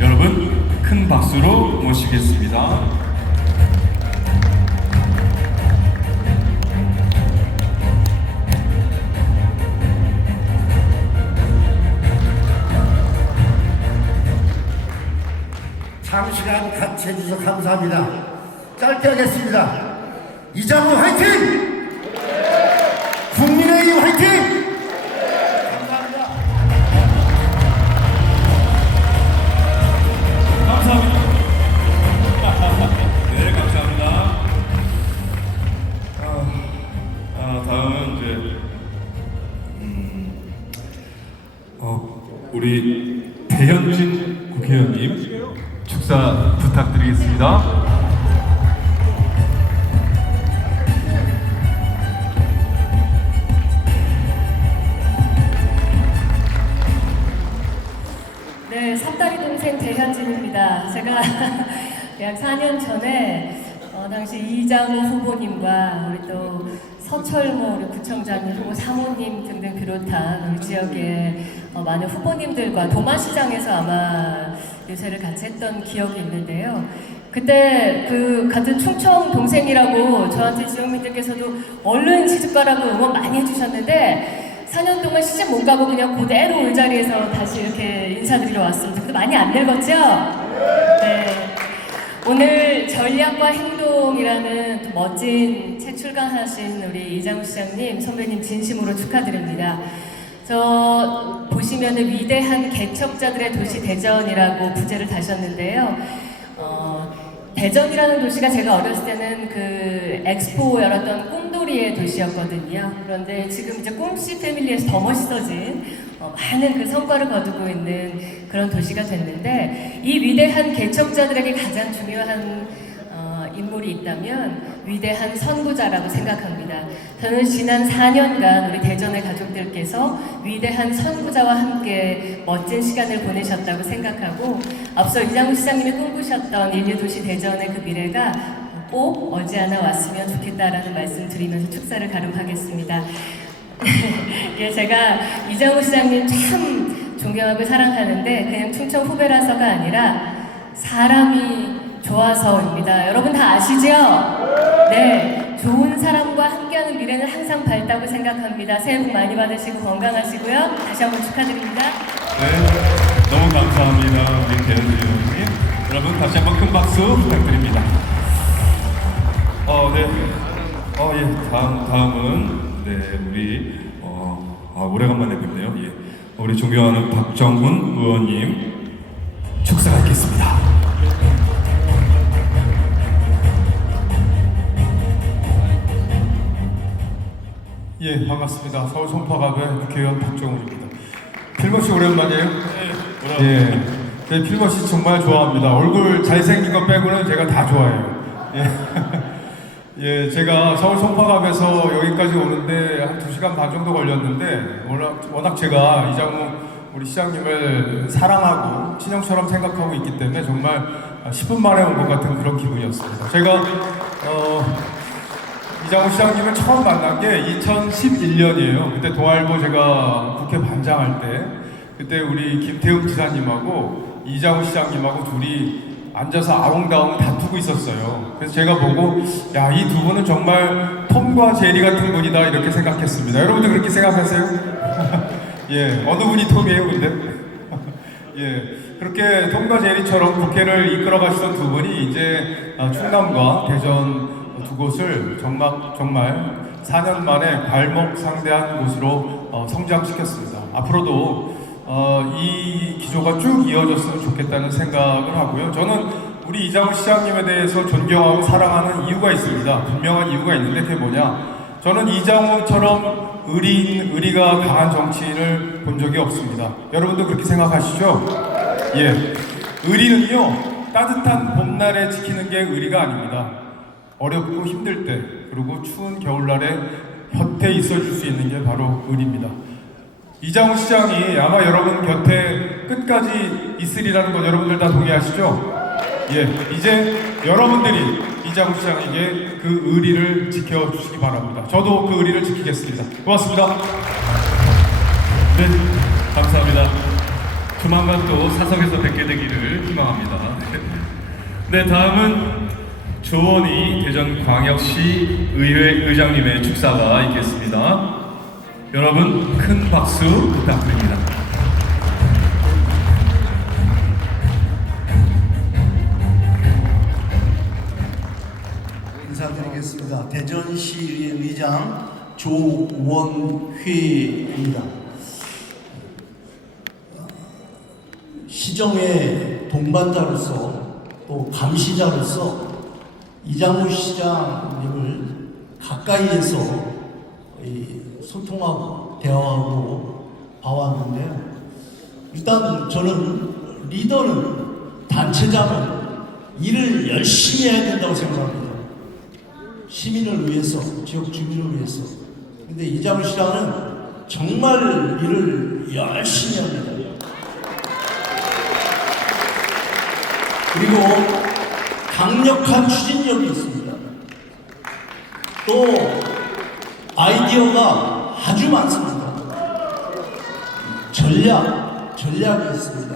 여러분 큰 박수로 모시겠습니다. 장시간 같이 해주셔서 감사합니다. 짧게 하겠습니다. 이장우 화이팅! 국민의힘 화이팅! 감사합니다. 감사합니다. 네, 감사합니다. 다음은 이제 우리 배현진 국회의원. 의원님 축사 부탁드리겠습니다. 네, 삽다리 동생 대현진입니다. 제가 약 4년 전에 당시 이장우 후보님과 우리 또 서철모 우리 구청장님, 후보 사모님 등등 비롯한 우리 지역의 많은 후보님들과 도마시장에서 아마 유세를 같이 했던 기억이 있는데요. 그때 그 같은 충청 동생이라고 저한테 지역민들께서도 얼른 시집가라고 응원 많이 해주셨는데 4년 동안 시집 못 가고 그냥 그대로 울자리에서 다시 이렇게 인사드리러 왔습니다. 근데 많이 안 늙었죠? 네. 오늘 전략과 행동이라는 또 멋진 책 출간하신 우리 이장우 시장님, 선배님 진심으로 축하드립니다. 저 보시면은 위대한 개척자들의 도시 대전이라고 부제를 다셨는데요. 대전이라는 도시가 제가 어렸을 때는 그 엑스포 열었던 꿈돌이의 도시였거든요. 그런데 지금 이제 꿈씨 패밀리에서 더 멋있어진 많은 그 성과를 거두고 있는 그런 도시가 됐는데 이 위대한 개척자들에게 가장 중요한 인물이 있다면 위대한 선구자라고 생각합니다. 저는 지난 4년간 우리 대전의 가족들께서 위대한 선구자와 함께 멋진 시간을 보내셨다고 생각하고 앞서 이장우 시장님이 꿈꾸셨던 인류도시 대전의 그 미래가 꼭 머지않아 왔으면 좋겠다라는 말씀 드리면서 축사를 가름하겠습니다. 예, 제가 이장우 시장님 참 존경하고 사랑하는데 그냥 충청 후배라서가 아니라 사람이 좋아서입니다. 여러분 다 아시죠? 네, 좋은 사람과 함께하는 미래는 항상 밝다고 생각합니다. 새해 복 많이 받으시고 건강하시고요. 다시 한번 축하드립니다. 네, 너무 감사합니다. 우리 대현진 의원님. 여러분 다시 한번 큰 박수 부탁드립니다. 다음은 우리 오래간만에 뵙네요. 예, 우리 존경하는 박정훈 의원님 축사가 있겠습니다. 예, 반갑습니다. 서울 송파갑의 국회의원 박정훈입니다. 필머씨 오랜만이에요? 네. 예, 제 필머씨 정말 좋아합니다. 얼굴 잘생긴 거 빼고는 제가 다 좋아해요. 예, 예, 제가 서울 송파갑에서 여기까지 오는데 한 2시간 반 정도 걸렸는데 워낙 제가 이장우 우리 시장님을 사랑하고 친형처럼 생각하고 있기 때문에 정말 10분 만에 온 것 같은 그런 기분이었습니다. 제가 이장우 시장님을 처음 만난 게 2011년이에요. 그때 동아일보 제가 국회 반장할 때 그때 우리 김태훈 지사님하고 이장우 시장님하고 둘이 앉아서 아웅다웅 다투고 있었어요. 그래서 제가 보고 야, 이 두 분은 정말 톰과 제리 같은 분이다 이렇게 생각했습니다. 여러분들 그렇게 생각하세요? 예, 어느 분이 톰이에요 근데? 예, 그렇게 톰과 제리처럼 국회를 이끌어 가시던 두 분이 이제 충남과 대전 두 곳을 정말 4년 만에 발목상대한 곳으로 성장시켰습니다. 앞으로도 이 기조가 쭉 이어졌으면 좋겠다는 생각을 하고요. 저는 우리 이장우 시장님에 대해서 존경하고 사랑하는 이유가 있습니다. 분명한 이유가 있는데 그게 뭐냐? 저는 이장우처럼 의리가 강한 정치인을 본 적이 없습니다. 여러분도 그렇게 생각하시죠? 예, 의리는요 따뜻한 봄날에 지키는 게 의리가 아닙니다. 어렵고 힘들 때 그리고 추운 겨울날에 곁에 있어줄 수 있는 게 바로 의리입니다. 이장우 시장이 아마 여러분 곁에 끝까지 있으리라는 건 여러분들 다 동의하시죠? 예, 이제 여러분들이 이장우 시장에게 그 의리를 지켜주시기 바랍니다. 저도 그 의리를 지키겠습니다. 고맙습니다. 네, 감사합니다. 조만간 또 사석에서 뵙게 되기를 희망합니다. 네, 다음은 조원희 대전광역시 의회 의장님의 축사가 있겠습니다. 여러분 큰 박수 부탁드립니다. 인사드리겠습니다. 대전시의회 의장 조원휘입니다. 시정의 동반자로서 또 감시자로서 이장우 시장님을 가까이에서 소통하고 대화하고 봐왔는데요. 일단 저는 리더는 단체장은 일을 열심히 해야 된다고 생각합니다. 시민을 위해서, 지역 주민을 위해서. 근데 이장우 시장은 정말 일을 열심히 합니다. 그리고 강력한 추진력이 있습니다. 또 아이디어가 아주 많습니다. 전략이 있습니다.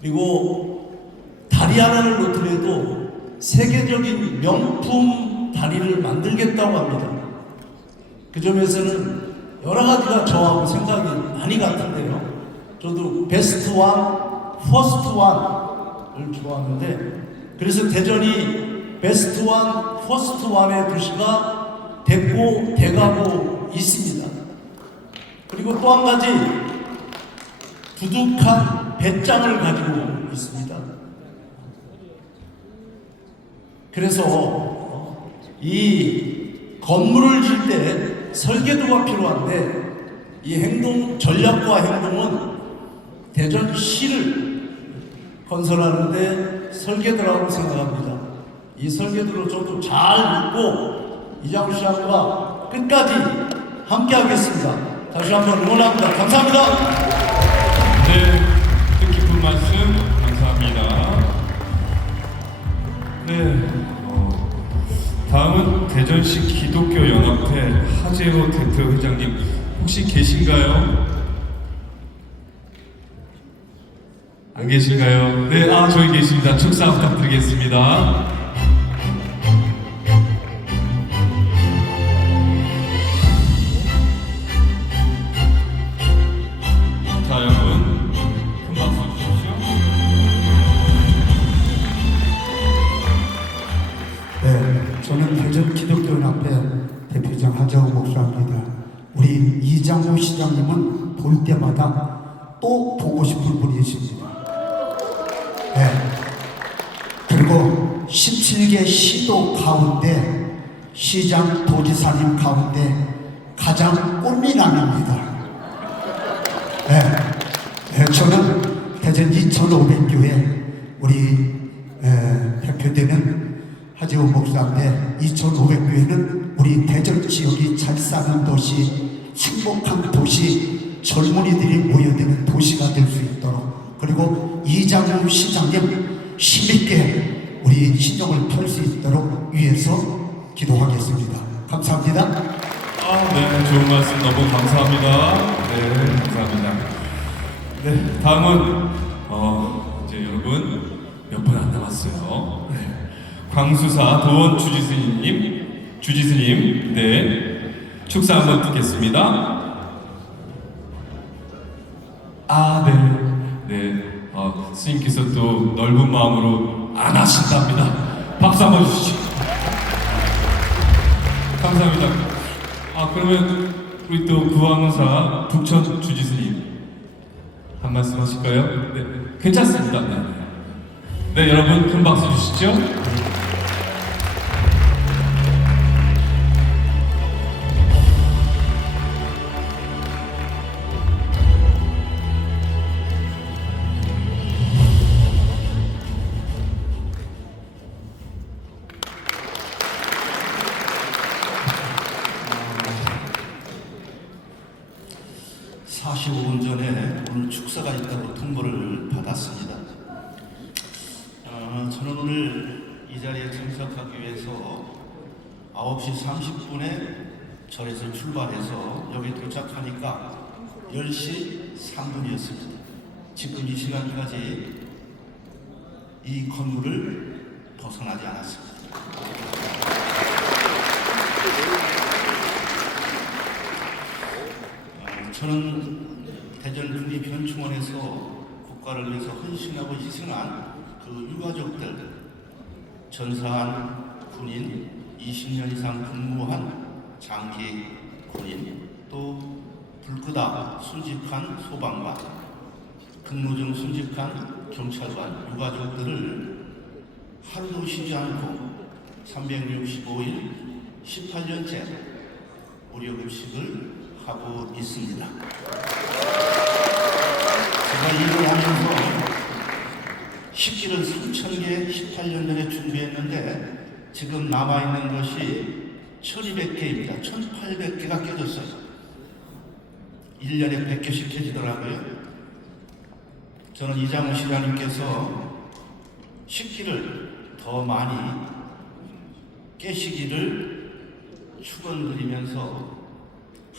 그리고 다리 하나를 놓더라도 세계적인 명품 다리를 만들겠다고 합니다. 그 점에서는 여러 가지가 저하고 생각이 많이 같은데요. 저도 베스트 원, 퍼스트 원을 좋아하는데, 그래서 대전이 베스트 원, 퍼스트 원의 도시가 돼가고 있습니다. 그리고 또 한 가지 두둑한 배짱을 가지고 있습니다. 그래서 이 건물을 질 때 설계도가 필요한데, 이 전략과 행동은 대전시를 건설하는데 설계도라고 생각합니다. 이 설계도를 저도 잘 읽고 이장우 시장과 끝까지 함께 하겠습니다. 다시 한번 응원합니다. 감사합니다. 네, 뜻깊은 말씀 감사합니다. 네, 다음은 대전시 기독교연합회 하재호 대표 회장님 혹시 계신가요? 안 계신가요? 네, 저기 계십니다. 축사 부탁드리겠습니다. 자, 여러분 큰 박수 주십시오. 네, 저는 대전 기독교연합회 대표장 하재호 목사입니다. 우리 이장우 시장님은 볼 때마다 또 보고 싶은 분이십니다. 네. 그리고 17개 시도 가운데 시장 도지사님 가운데 가장 꽃미남입니다. 네. 저는 대전 2500교회 우리 대표되는 하재호 목사인데, 2500교회는 우리 대전 지역이 잘 사는 도시, 행복한 도시, 젊은이들이 모여드는 도시가 될 수 있도록, 그리고 이장우 시장님 힘있게 우리 신정을 펼 수 있도록 위해서 기도하겠습니다. 감사합니다. 네, 좋은 말씀 너무 감사합니다. 네, 감사합니다. 네, 다음은 이제 여러분 몇 분 안 남았어요. 네. 광수사 도원 주지스님, 네, 축사 한번 듣겠습니다. 네, 스님께서 또 넓은 마음으로 안 하신답니다. 박수 한번 주시죠. 감사합니다. 그러면 우리 또 구황사 북천 주지스님 한 말씀 하실까요? 네, 괜찮습니다. 네, 여러분 큰 박수 주시죠. 오늘 축사가 있다고 통보를 받았습니다. 저는 오늘 이 자리에 참석하기 위해서 9시 30분에 절에서 출발해서 여기 도착하니까 10시 3분이었습니다. 지금 이 시간까지 이 건물을 벗어나지 않았습니다. 저는 대전 국립현충원에서 국가를 위해서 헌신하고 희생한 그 유가족들, 전사한 군인, 20년 이상 근무한 장기 군인, 또 불끄다 순직한 소방관, 근무 중 순직한 경찰관 유가족들을 하루도 쉬지 않고 365일 18년째 무료급식을 하고 있습니다. 제가 일을 하면서 식기를 3,000개 18년 전에 준비했는데 지금 남아있는 것이 1,200개입니다. 1,800개가 깨졌어요. 1년에 100개씩 깨지더라고요. 저는 이장우 시장님께서 식기를 더 많이 깨시기를 축원드리면서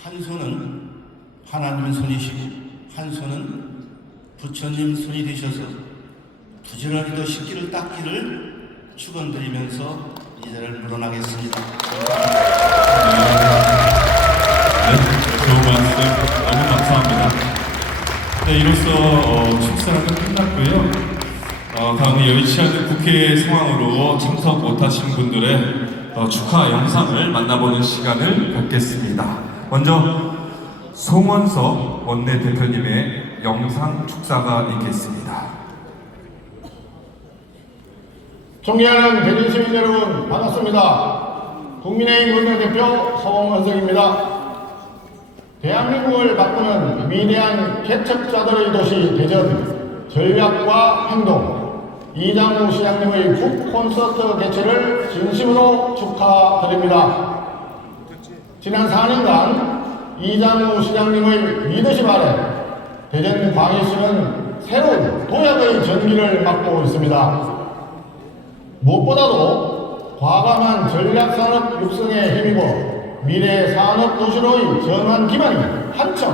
한 손은 하나님 손이시고 한 손은 부처님 손이 되셔서 부지런히 더 식기를 닦기를 축원드리면서 이 자리를 물러나겠습니다. 좋은 말씀 너무 감사합니다. 네, 이로써 축사는 끝났고요. 다음은 여의치 않는 국회 상황으로 참석 못하신 분들의 축하 영상을 만나보는 시간을 갖겠습니다. 먼저 송원석 원내대표님의 영상 축사가 있겠습니다. 존경하는 대전 시민 여러분, 반갑습니다. 국민의힘 원내대표 송원석입니다. 대한민국을 바꾸는 위대한 개척자들의 도시 대전, 전략과 행동, 이장우 시장님의 북 콘서트 개최를 진심으로 축하드립니다. 지난 4년간 이장우 시장님의 리더십 아래 대전 광역시는 새로운 도약의 전기를 맞고 있습니다. 무엇보다도 과감한 전략산업 육성에 힘입어 미래 산업도시로의 전환 기반이 한층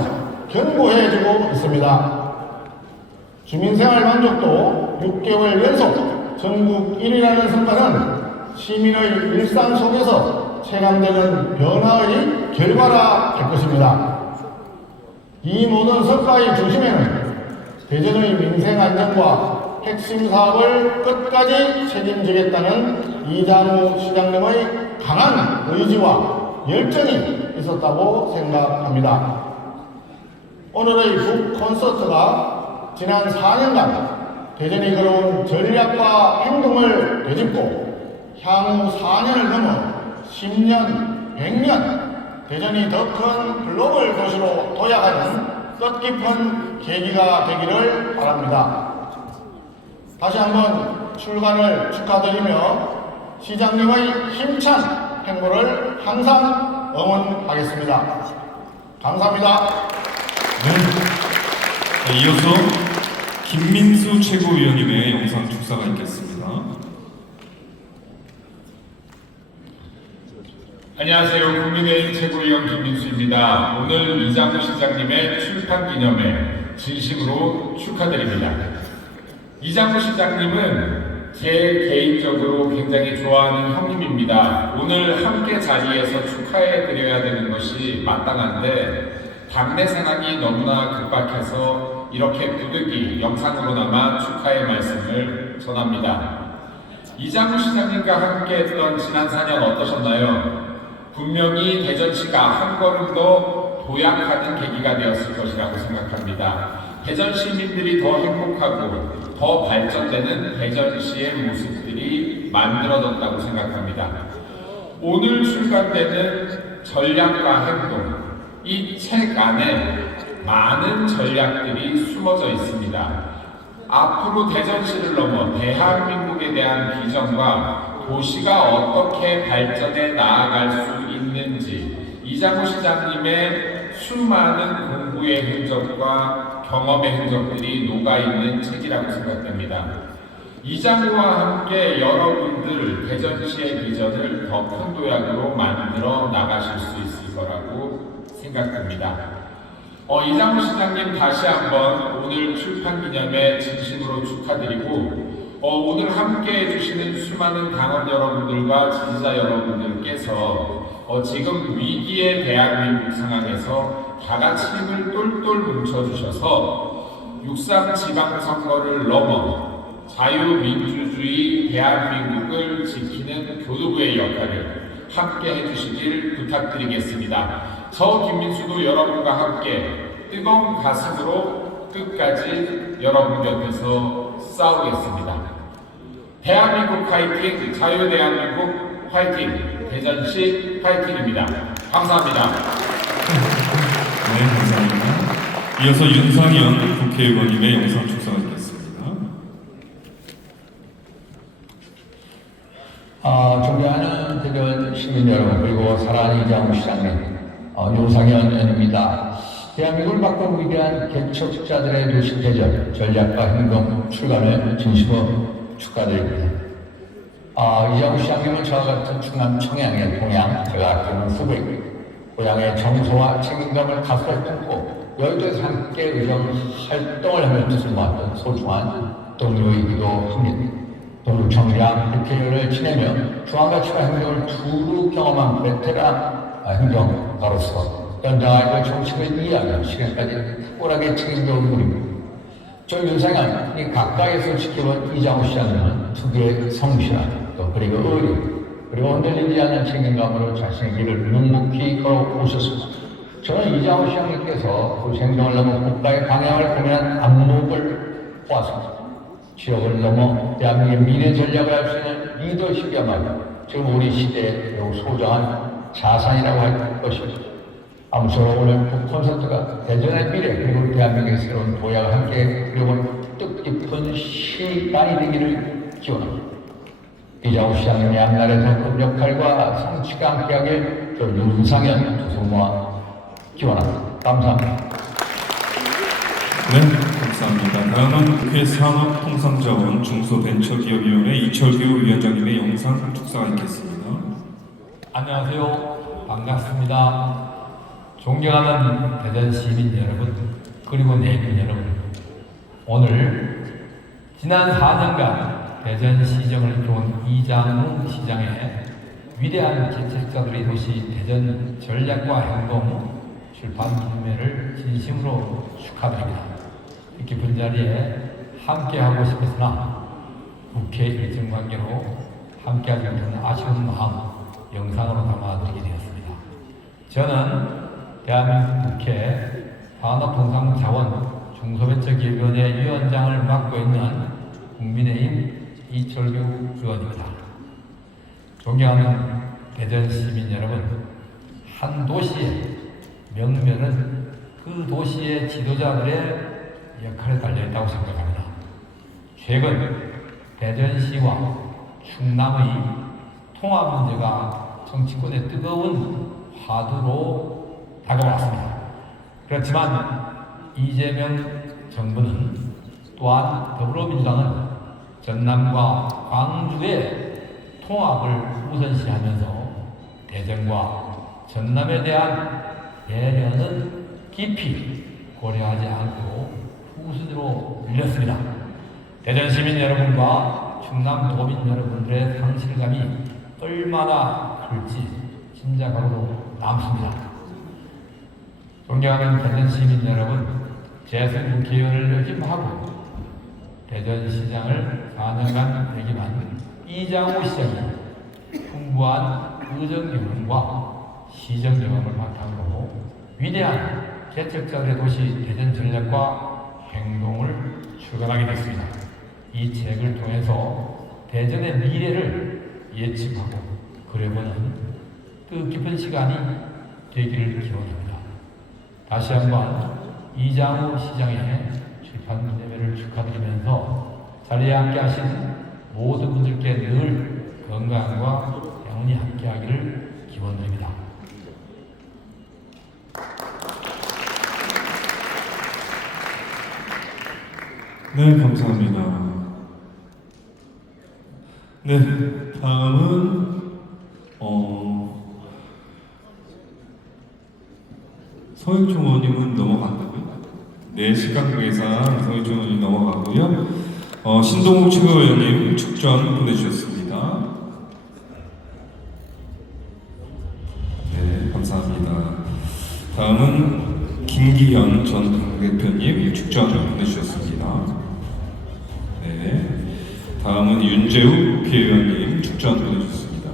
견고해지고 있습니다. 주민생활 만족도 6개월 연속 전국 1위라는 성과는 시민의 일상 속에서 체감되는 변화의 결과라 할 것입니다. 이 모든 성과의 중심에는 대전의 민생 안정과 핵심 사업을 끝까지 책임지겠다는 이장우 시장님의 강한 의지와 열정이 있었다고 생각합니다. 오늘의 북 콘서트가 지난 4년간 대전이 걸어온 전략과 행동을 되짚고 향후 4년을 넘어 10년, 100년 대전이 더 큰 글로벌 도시로 도약하는 뜻깊은 계기가 되기를 바랍니다. 다시 한번 출간을 축하드리며 시장님의 힘찬 행보를 항상 응원하겠습니다. 감사합니다. 네, 이어서 김민수 최고위원님의 영상 축사가 있겠습니다. 안녕하세요. 국민의힘 최고위원 김민수입니다. 오늘 이장우 시장님의 출판 기념회 진심으로 축하드립니다. 이장우 시장님은 제 개인적으로 굉장히 좋아하는 형님입니다. 오늘 함께 자리에서 축하해드려야 되는 것이 마땅한데 당내 상황이 너무나 급박해서 이렇게 부득이 영상으로나마 축하의 말씀을 전합니다. 이장우 시장님과 함께 했던 지난 4년 어떠셨나요? 분명히 대전시가 한 걸음 더 도약하는 계기가 되었을 것이라고 생각합니다. 대전 시민들이 더 행복하고 더 발전되는 대전시의 모습들이 만들어졌다고 생각합니다. 오늘 출간되는 전략과 행동, 이 책 안에 많은 전략들이 숨어져 있습니다. 앞으로 대전시를 넘어 대한민국에 대한 비전과 도시가 어떻게 발전해 나아갈 수 있는지 이장우 시장님의 수많은 공부의 흔적과 경험의 흔적들이 녹아있는 책이라고 생각됩니다. 이장우와 함께 여러분들 대전시의 비전을 더 큰 도약으로 만들어 나가실 수 있을 거라고 생각됩니다. 이장우 시장님 다시 한번 오늘 출판 기념회 진심으로 축하드리고 오늘 함께 해주시는 수많은 당원 여러분들과 지지자 여러분들께서 지금 위기의 대한민국 상황에서 다 같이 힘을 똘똘 뭉쳐주셔서 6.3 지방선거를 넘어 자유민주주의 대한민국을 지키는 교도부의 역할을 함께 해주시길 부탁드리겠습니다. 저 김민수도 여러분과 함께 뜨거운 가슴으로 끝까지 여러분 곁에서 싸우겠습니다. 대한민국 화이팅, 자유대한민국 화이팅, 대전시 화이팅입니다. 감사합니다. 네, 감사합니다. 이어서 윤상현 국회의원님의 영상 축사가 있겠습니다. 존경하는 대전 시민 여러분, 그리고 사랑하는 이장우 시장님, 윤상현 의원입니다. 대한민국을 바꾼 위대한 개척자들의 도시 대전 전략과 행동 출간을 진심으로 축하드립니다. 이장우 시장님은 저와 같은 충남 청양의 동양, 제가 아끼는 후배, 고향의 정서와 책임감을 가슴에 품고 여의도에서 함께 의정 활동을 하며 뜻을 모았던 소중한 동료이기도 합니다. 동료청장 국회의원을 지내며 중앙가치와 행동을 두루 경험한 베테랑 행정가로서 현장의 정책을 이해하며 실행까지 탁월하게 책임져온 분입니다. 저 윤상현이 가까이서 지켜본 이장우 시장님은 특유의 성실함, 또 그리고 의리, 그리고 흔들리지 않는 책임감으로 자신의 길을 묵묵히 걸어오셨습니다. 저는 이장우 시장님께서 도시 행정을 넘어 국가의 방향을 고민한 안목을 보았습니다. 지역을 넘어 대한민국의 미래 전략을 할 수 있는 리더십이야말로 지금 우리 시대의 매우 소중한 자산이라고 할 것입니다. 아무쪼록 오늘 콘서트가 대전의 미래 그리고 대한민국의 새로운 도약을 함께 그려본 뜻깊은 시간이 되기를 기원합니다. 이장우 시장님의 앞날의 더 역할과 성취가 함께하길 저 윤상현 두 손 모아 기원합니다. 감사합니다. 네, 감사합니다. 다음은 국회 산업통상자원 중소벤처기업위원회 이철규 위원장님의 영상 축사가 있겠습니다. 안녕하세요. 반갑습니다. 존경하는 대전 시민 여러분, 그리고 내빈 여러분, 오늘 지난 4년간 대전시정을 이룬 이장우 시장의 위대한 개척자들의 도시 대전 전략과 행동 출판 기념회를 진심으로 축하드립니다. 이 깊은 자리에 함께하고 싶었으나 국회 일정 관계로 함께하지 못한 아쉬운 마음 영상으로 담아드리게 되었습니다. 저는 대한민국 국회 산업통상자원 중소벤처기업위원회 위원장을 맡고 있는 국민의힘 이철규 의원입니다. 존경하는 대전 시민 여러분, 한 도시의 명면은 그 도시의 지도자들의 역할에 달려있다고 생각합니다. 최근 대전시와 충남의 통합 문제가 정치권의 뜨거운 화두로 다가왔습니다. 그렇지만 이재명 정부는 또한 더불어민주당은 전남과 광주의 통합을 우선시하면서 대전과 전남에 대한 배려는 깊이 고려하지 않고 후순위로 밀렸습니다. 대전 시민 여러분과 충남 도민 여러분들의 상실감이 얼마나 클지 짐작하고도 남습니다. 존경하는 대전 시민 여러분, 재선 국회의원을 역임하고 대전시장을 4년간 역임한 이장우 시장이 풍부한 의정 경험과 시정 경험을 바탕으로 위대한 개척자들의 도시 대전 전략과 행동을 출간하게 됐습니다. 이 책을 통해서 대전의 미래를 예측하고 그려보는 뜻깊은 시간이 되기를 기원합니다. 다시 한번 이장우 시장의 출판 기념회를 축하드리면서 자리에 함께 하신 모든 분들께 늘 건강과 영원히 함께 하기를 기원드립니다. 네, 감사합니다. 네, 다음은 서영종 의원님은 넘어간다고요? 네, 시각외상 서영종 의원님 넘어가고요. 신동욱 최고위원님 축전 보내주셨습니다. 네, 감사합니다. 다음은 김기현 전 당대표님 축전 보내주셨습니다. 네, 다음은 윤재욱 국회의원님 축전 보내주셨습니다.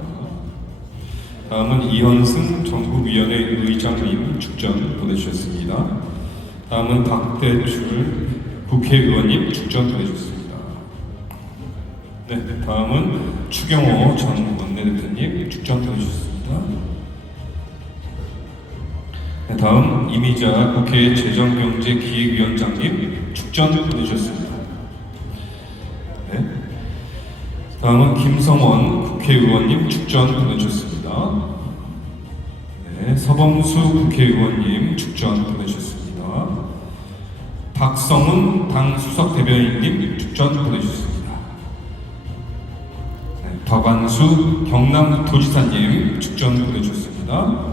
다음은 이현승 전국위원회 의장님 축전 보내주셨습니다. 다음은 박대출 국회의원님 축전 보내주셨습니다. 네, 다음은 추경호 전 원내대표님 축전 보내주셨습니다. 네, 다음 이미자 국회 재정경제기획위원장님 축전 보내주셨습니다. 네, 다음은 김성원 국회의원님 축전 보내주셨습니다. 네, 서범수 국회의원님 축전 보내주셨습니다. 박성훈 당 수석 대변인님 축전 보내주셨습니다. 네, 박완수 경남도지사님 축전 보내주셨습니다.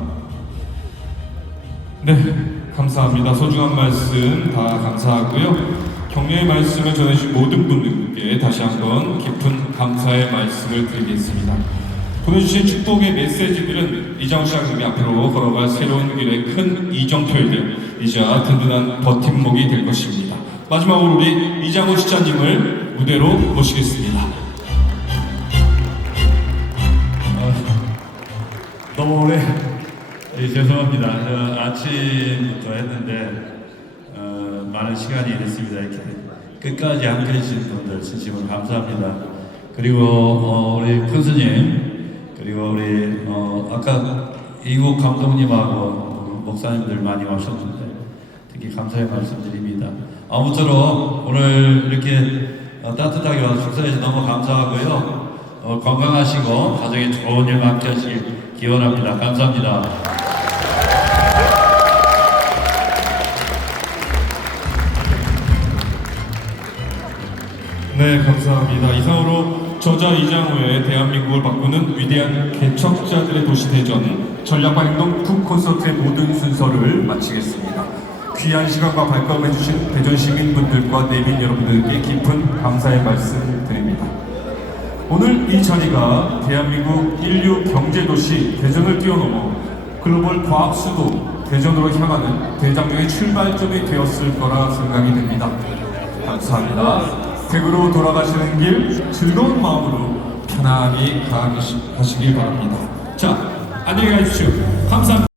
네, 감사합니다. 소중한 말씀 다 감사하고요. 격려의 말씀을 전해주신 모든 분들께 다시 한번 깊은 감사의 말씀을 드리겠습니다. 보내주신 축복의 메시지들은 이장우 시장님이 앞으로 걸어갈 새로운 길의 큰 이정표이자 든든한 버팀목이 될 것입니다. 마지막으로 우리 이장우 시장님을 무대로 모시겠습니다. 너무 오래 죄송합니다. 아침부터 했는데 많은 시간이 됐습니다. 이렇게 끝까지 함께 해주신 분들 진심으로 감사합니다. 그리고 우리 큰 스님, 그리고 우리 아까 이국 감독님하고 목사님들 많이 와셨는데 특히 감사의 말씀드립니다. 아무쪼록 오늘 이렇게 따뜻하게 와서 축사해주셔서 너무 감사하고요. 건강하시고 가정에 좋은 일 함께 하시길 기원합니다. 감사합니다. 네, 감사합니다. 이상으로 저자 이장우의 대한민국을 바꾸는 위대한 개척자들의 도시 대전 전략과 행동 북 콘서트의 모든 순서를 마치겠습니다. 귀한 시간과 발걸음해 주신 대전 시민분들과 내빈 여러분들께 깊은 감사의 말씀 드립니다. 오늘 이 자리가 대한민국 인류 경제도시 대전을 뛰어넘어 글로벌 과학 수도 대전으로 향하는 대장경의 출발점이 되었을 거라 생각이 됩니다. 감사합니다. 댁으로 돌아가시는 길 즐거운 마음으로 편안히 가시길 바랍니다. 자, 안녕히 가십시오. 감사합니다.